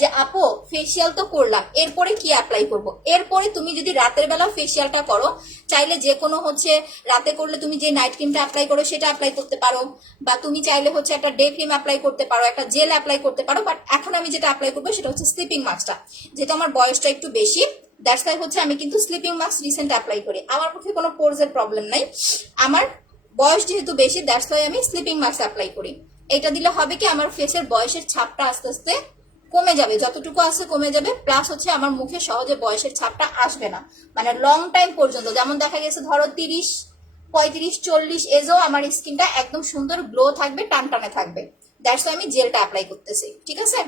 যে আপু ফেসিয়াল তো করলাম, এরপরে কি অ্যাপ্লাই করব? এরপরে তুমি যদি রাতের বেলা ফেসিয়ালটা করো, চাইলে যে কোনো হচ্ছে রাতে করলে তুমি যে নাইট ক্রিমটা অ্যাপ্লাই করো সেটা অ্যাপ্লাই করতে পারো, বা তুমি চাইলে হচ্ছে একটা ডে ক্রিম অ্যাপ্লাই করতে পারো, একটা জেল অ্যাপ্লাই করতে পারো। বাট এখন আমি যেটা অ্যাপ্লাই করবো সেটা হচ্ছে স্লিপিং মাস্কটা, যেটা আমার বয়সটা একটু বেশি, দ্যাটস ওয়াই হচ্ছে আমি কিন্তু স্লিপিং মাস্ক রিসেন্ট অ্যাপ্লাই করি। আমার পক্ষে কোনো পোরসের প্রবলেম নাই, আমার বয়স যেহেতু বেশি, দ্যাটস ওয়াই আমি স্লিপিং মাস্ক অ্যাপ্লাই করি। এটা দিলে হবে কি, আমার ফেসের বয়সের ছাপটা আস্তে আস্তে কমে যাবে, যতটুকু আছে কমে যাবে, প্লাস হচ্ছে আমার মুখে সহজে বয়সের ছাপটা আসবে না, মানে লং টাইম পর্যন্ত। যেমন দেখা গেছে ধরো 30, 35, 40 এজও আমার স্কিনটা একদম সুন্দর গ্লো থাকবে, টানটানে থাকবে। দ্যাটস ওয়াই আমি জেলটা অ্যাপ্লাই করতেছি, ঠিক আছে?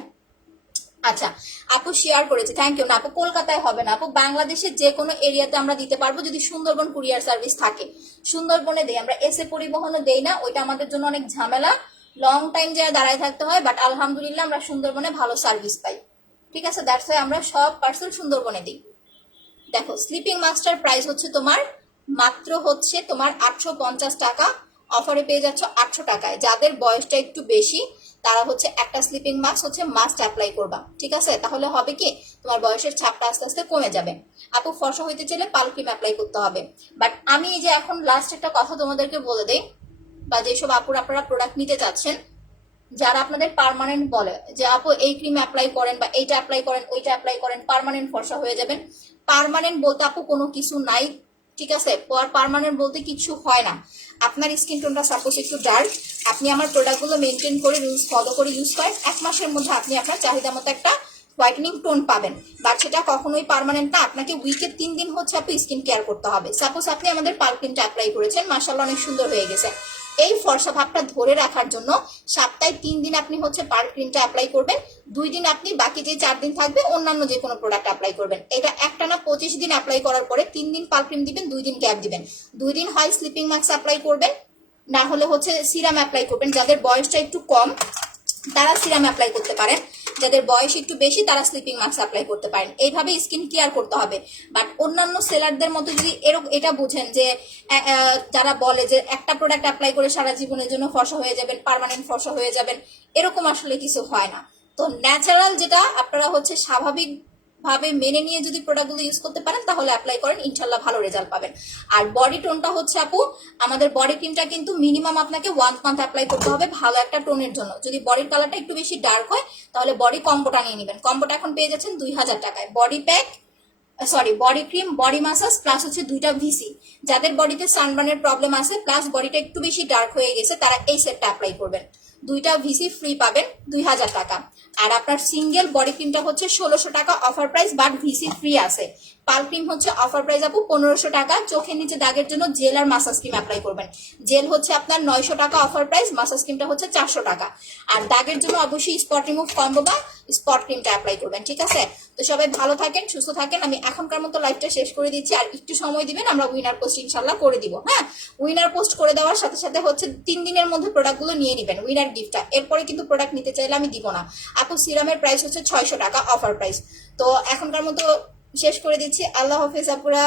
আচ্ছা, আপু শেয়ার করেছে, থ্যাংক ইউ। না আপু কলকাতায় হবে না আপু, বাংলাদেশের যে কোনো এরিয়াতে আমরা দিতে পারবো যদি সুন্দরবন কুরিয়ার সার্ভিস থাকে। সুন্দরবনে দেই আমরা, এসে পরিবহনও দেই না, ওইটা আমাদের জন্য অনেক ঝামেলা, লং টাইম যারা দাঁড়ায় থাকতে হয়। বাট আলহামদুলিল্লাহ আমরা সুন্দরবনে ভালো সার্ভিস পাই, ঠিক আছে? দ্যাটস ওয়াই আমরা সব পার্সেল সুন্দরবনে দিই। দেখো স্লিপিং মাস্টার প্রাইস হচ্ছে তোমার মাত্র হচ্ছে তোমার 850 টাকা, অফারে পেয়ে যাচ্ছ 800 টাকায়। যাদের বয়সটা একটু বেশি তারা হচ্ছে একটা স্লিপিং মাস্ক হচ্ছে মাস্ট অ্যাপ্লাই করবা, ঠিক আছে? তাহলে হবে কি, তোমার বয়সের ছাপটা আস্তে আস্তে কমে যাবে। আপু ফর্সা হইতে চাইলে পাল ক্রিম অ্যাপ্লাই করতে হবে। বাট আমি এই যে এখন লাস্ট একটা কথা তোমাদেরকে বলে দেই, বা যেসব আপুর আপনারা প্রোডাক্ট নিতে চাচ্ছেন, যারা আপনাদের পার্মানেন্ট বলে যে আপু এই ক্রিম অ্যাপ্লাই করেন বা এইটা অ্যাপ্লাই করেন ওইটা অ্যাপ্লাই করেন পার্মানেন্ট ফর্সা হয়ে যাবেন, পার্মানেন্ট বলতে আপু কোনো কিছু নাই, ঠিক আছে? পার্মানেন্ট বলতে কিছু হয় না। আপনার স্কিন টোনটা সাপোজ একটু ডার্ক, আপনি আমার প্রোডাক্টগুলো মেনটেন করে রুলস ফলো করে ইউজ করেন, 1 মাসের মধ্যে আপনি আপনার চাহিদা মতো একটা হোয়াইটেনিং টোন পাবেন। বাট সেটা কখনোই পার্মানেন্ট না, আপনাকে উইকে 3 দিন হচ্ছে আপনি স্কিন কেয়ার করতে হবে। সাপোজ আপনি আমাদের পাল ক্রিমটা অ্যাপ্লাই করেছেন, মাশাআল্লাহ অনেক সুন্দর হয়ে গেছে, এই ফর্সা ভাবটা ধরে রাখার জন্য সপ্তাহে 3 দিন আপনি হচ্ছে পার ক্রিমটা অ্যাপ্লাই করবেন, 2 দিন আপনি বাকি যে 4 দিন থাকবে অন্যান্য যে কোনো প্রোডাক্ট অ্যাপ্লাই করবেন। এটা একটানা 25 দিন অ্যাপ্লাই করার পরে 3 দিন পার ক্রিম দিবেন, 2 দিন গ্যাপ দিবেন। 2 দিন হয় স্লিপিং মাস্ক অ্যাপ্লাই করবেন, না হলে হচ্ছে সিরাম অ্যাপ্লাই করবেন। যাদের বয়সটা একটু কম তারা সিরাম অ্যাপ্লাই করতে পারেন, যাদের বয়স একটু বেশি তারা স্লিপিং মাস্ক অ্যাপ্লাই করতে পারেন। এইভাবে স্কিন কেয়ার করতে হবে। বাট অন্যান্য সেলারদের মতো যদি এটা বুঝেন যে যারা বলে যে একটা প্রোডাক্ট অ্যাপ্লাই করে সারা জীবনের জন্য ফর্সা হয়ে যাবেন, পার্মানেন্ট ফর্সা হয়ে যাবেন, এরকম আসলে কিছু হয় না। তো ন্যাচারাল যেটা আপনারা হচ্ছে স্বাভাবিক ভাবে মেনে নিয়ে যদি প্রোডাক্টগুলো ইউজ করতে পারেন তাহলে অ্যাপ্লাই করেন, ইনশাল্লাহ ভালো রেজাল্ট পাবেন। আর বডি টোনটা হচ্ছে আপু, আমাদের বডি ক্রিমটা কিন্তু মিনিমাম আপনাকে 1 মান্থ অ্যাপ্লাই করতে হবে ভালো একটা টোনের জন্য। যদি বডির কালারটা একটু বেশি ডার্ক হয় তাহলে বডি কম্বোটা নিয়ে নেবেন। কম্বোটা এখন পেয়ে যাচ্ছেন 2000 টাকায়, body pack, sorry body cream, body massage plus হচ্ছে 2টা ভিসি। যাদের বডিতে সানবার্নের প্রবলেম আছে প্লাস বডিটা একটু বেশি ডার্ক হয়ে গেছে তারা এই সেটটা অ্যাপ্লাই করবেন, 2টা ভিসি ফ্রি পাবেন 2000 টাকা। আর আপনার সিঙ্গেল বডি ক্রিমটা হচ্ছে 1600 টাকা offer price, but VC free আছে। পাল ক্রিম হচ্ছে অফার প্রাইস আপু 1500 টাকা। চোখের নিচে দাগের জন্য জেল আর মাসাজ ক্রিম অ্যাপ্লাই করবেন, জেল হচ্ছে আপনার 900 টাকা অফার প্রাইস, মাসাজ ক্রিমটা হচ্ছে 400 টাকা। আর দাগের জন্য অবশ্যই স্পট রিমুভ কম্বো বা স্পট ক্রিমটা অ্যাপ্লাই করবেন, ঠিক আছে? তো সবাই ভালো থাকেন, সুস্থ থাকেন। আমি এখনকার মতো লাইভটা শেষ করে দিচ্ছি, আর একটু সময় দিবেন, আমরা উইনার পোস্ট ইনশাল্লাহ করে দিব। হ্যাঁ, উইনার পোস্ট করে দেওয়ার সাথে সাথে হচ্ছে 3 দিনের মধ্যে প্রোডাক্টগুলো নিয়ে নেবেন, উইনার গিফটটা। এরপরে কিন্তু প্রোডাক্ট নিতে চাইলে আমি দিব না আপু। সিরামের প্রাইস হচ্ছে 600 টাকা অফার প্রাইস। তো এখনকার মতো শেষ করে দিচ্ছি, আল্লাহ হাফেজ আপুরা।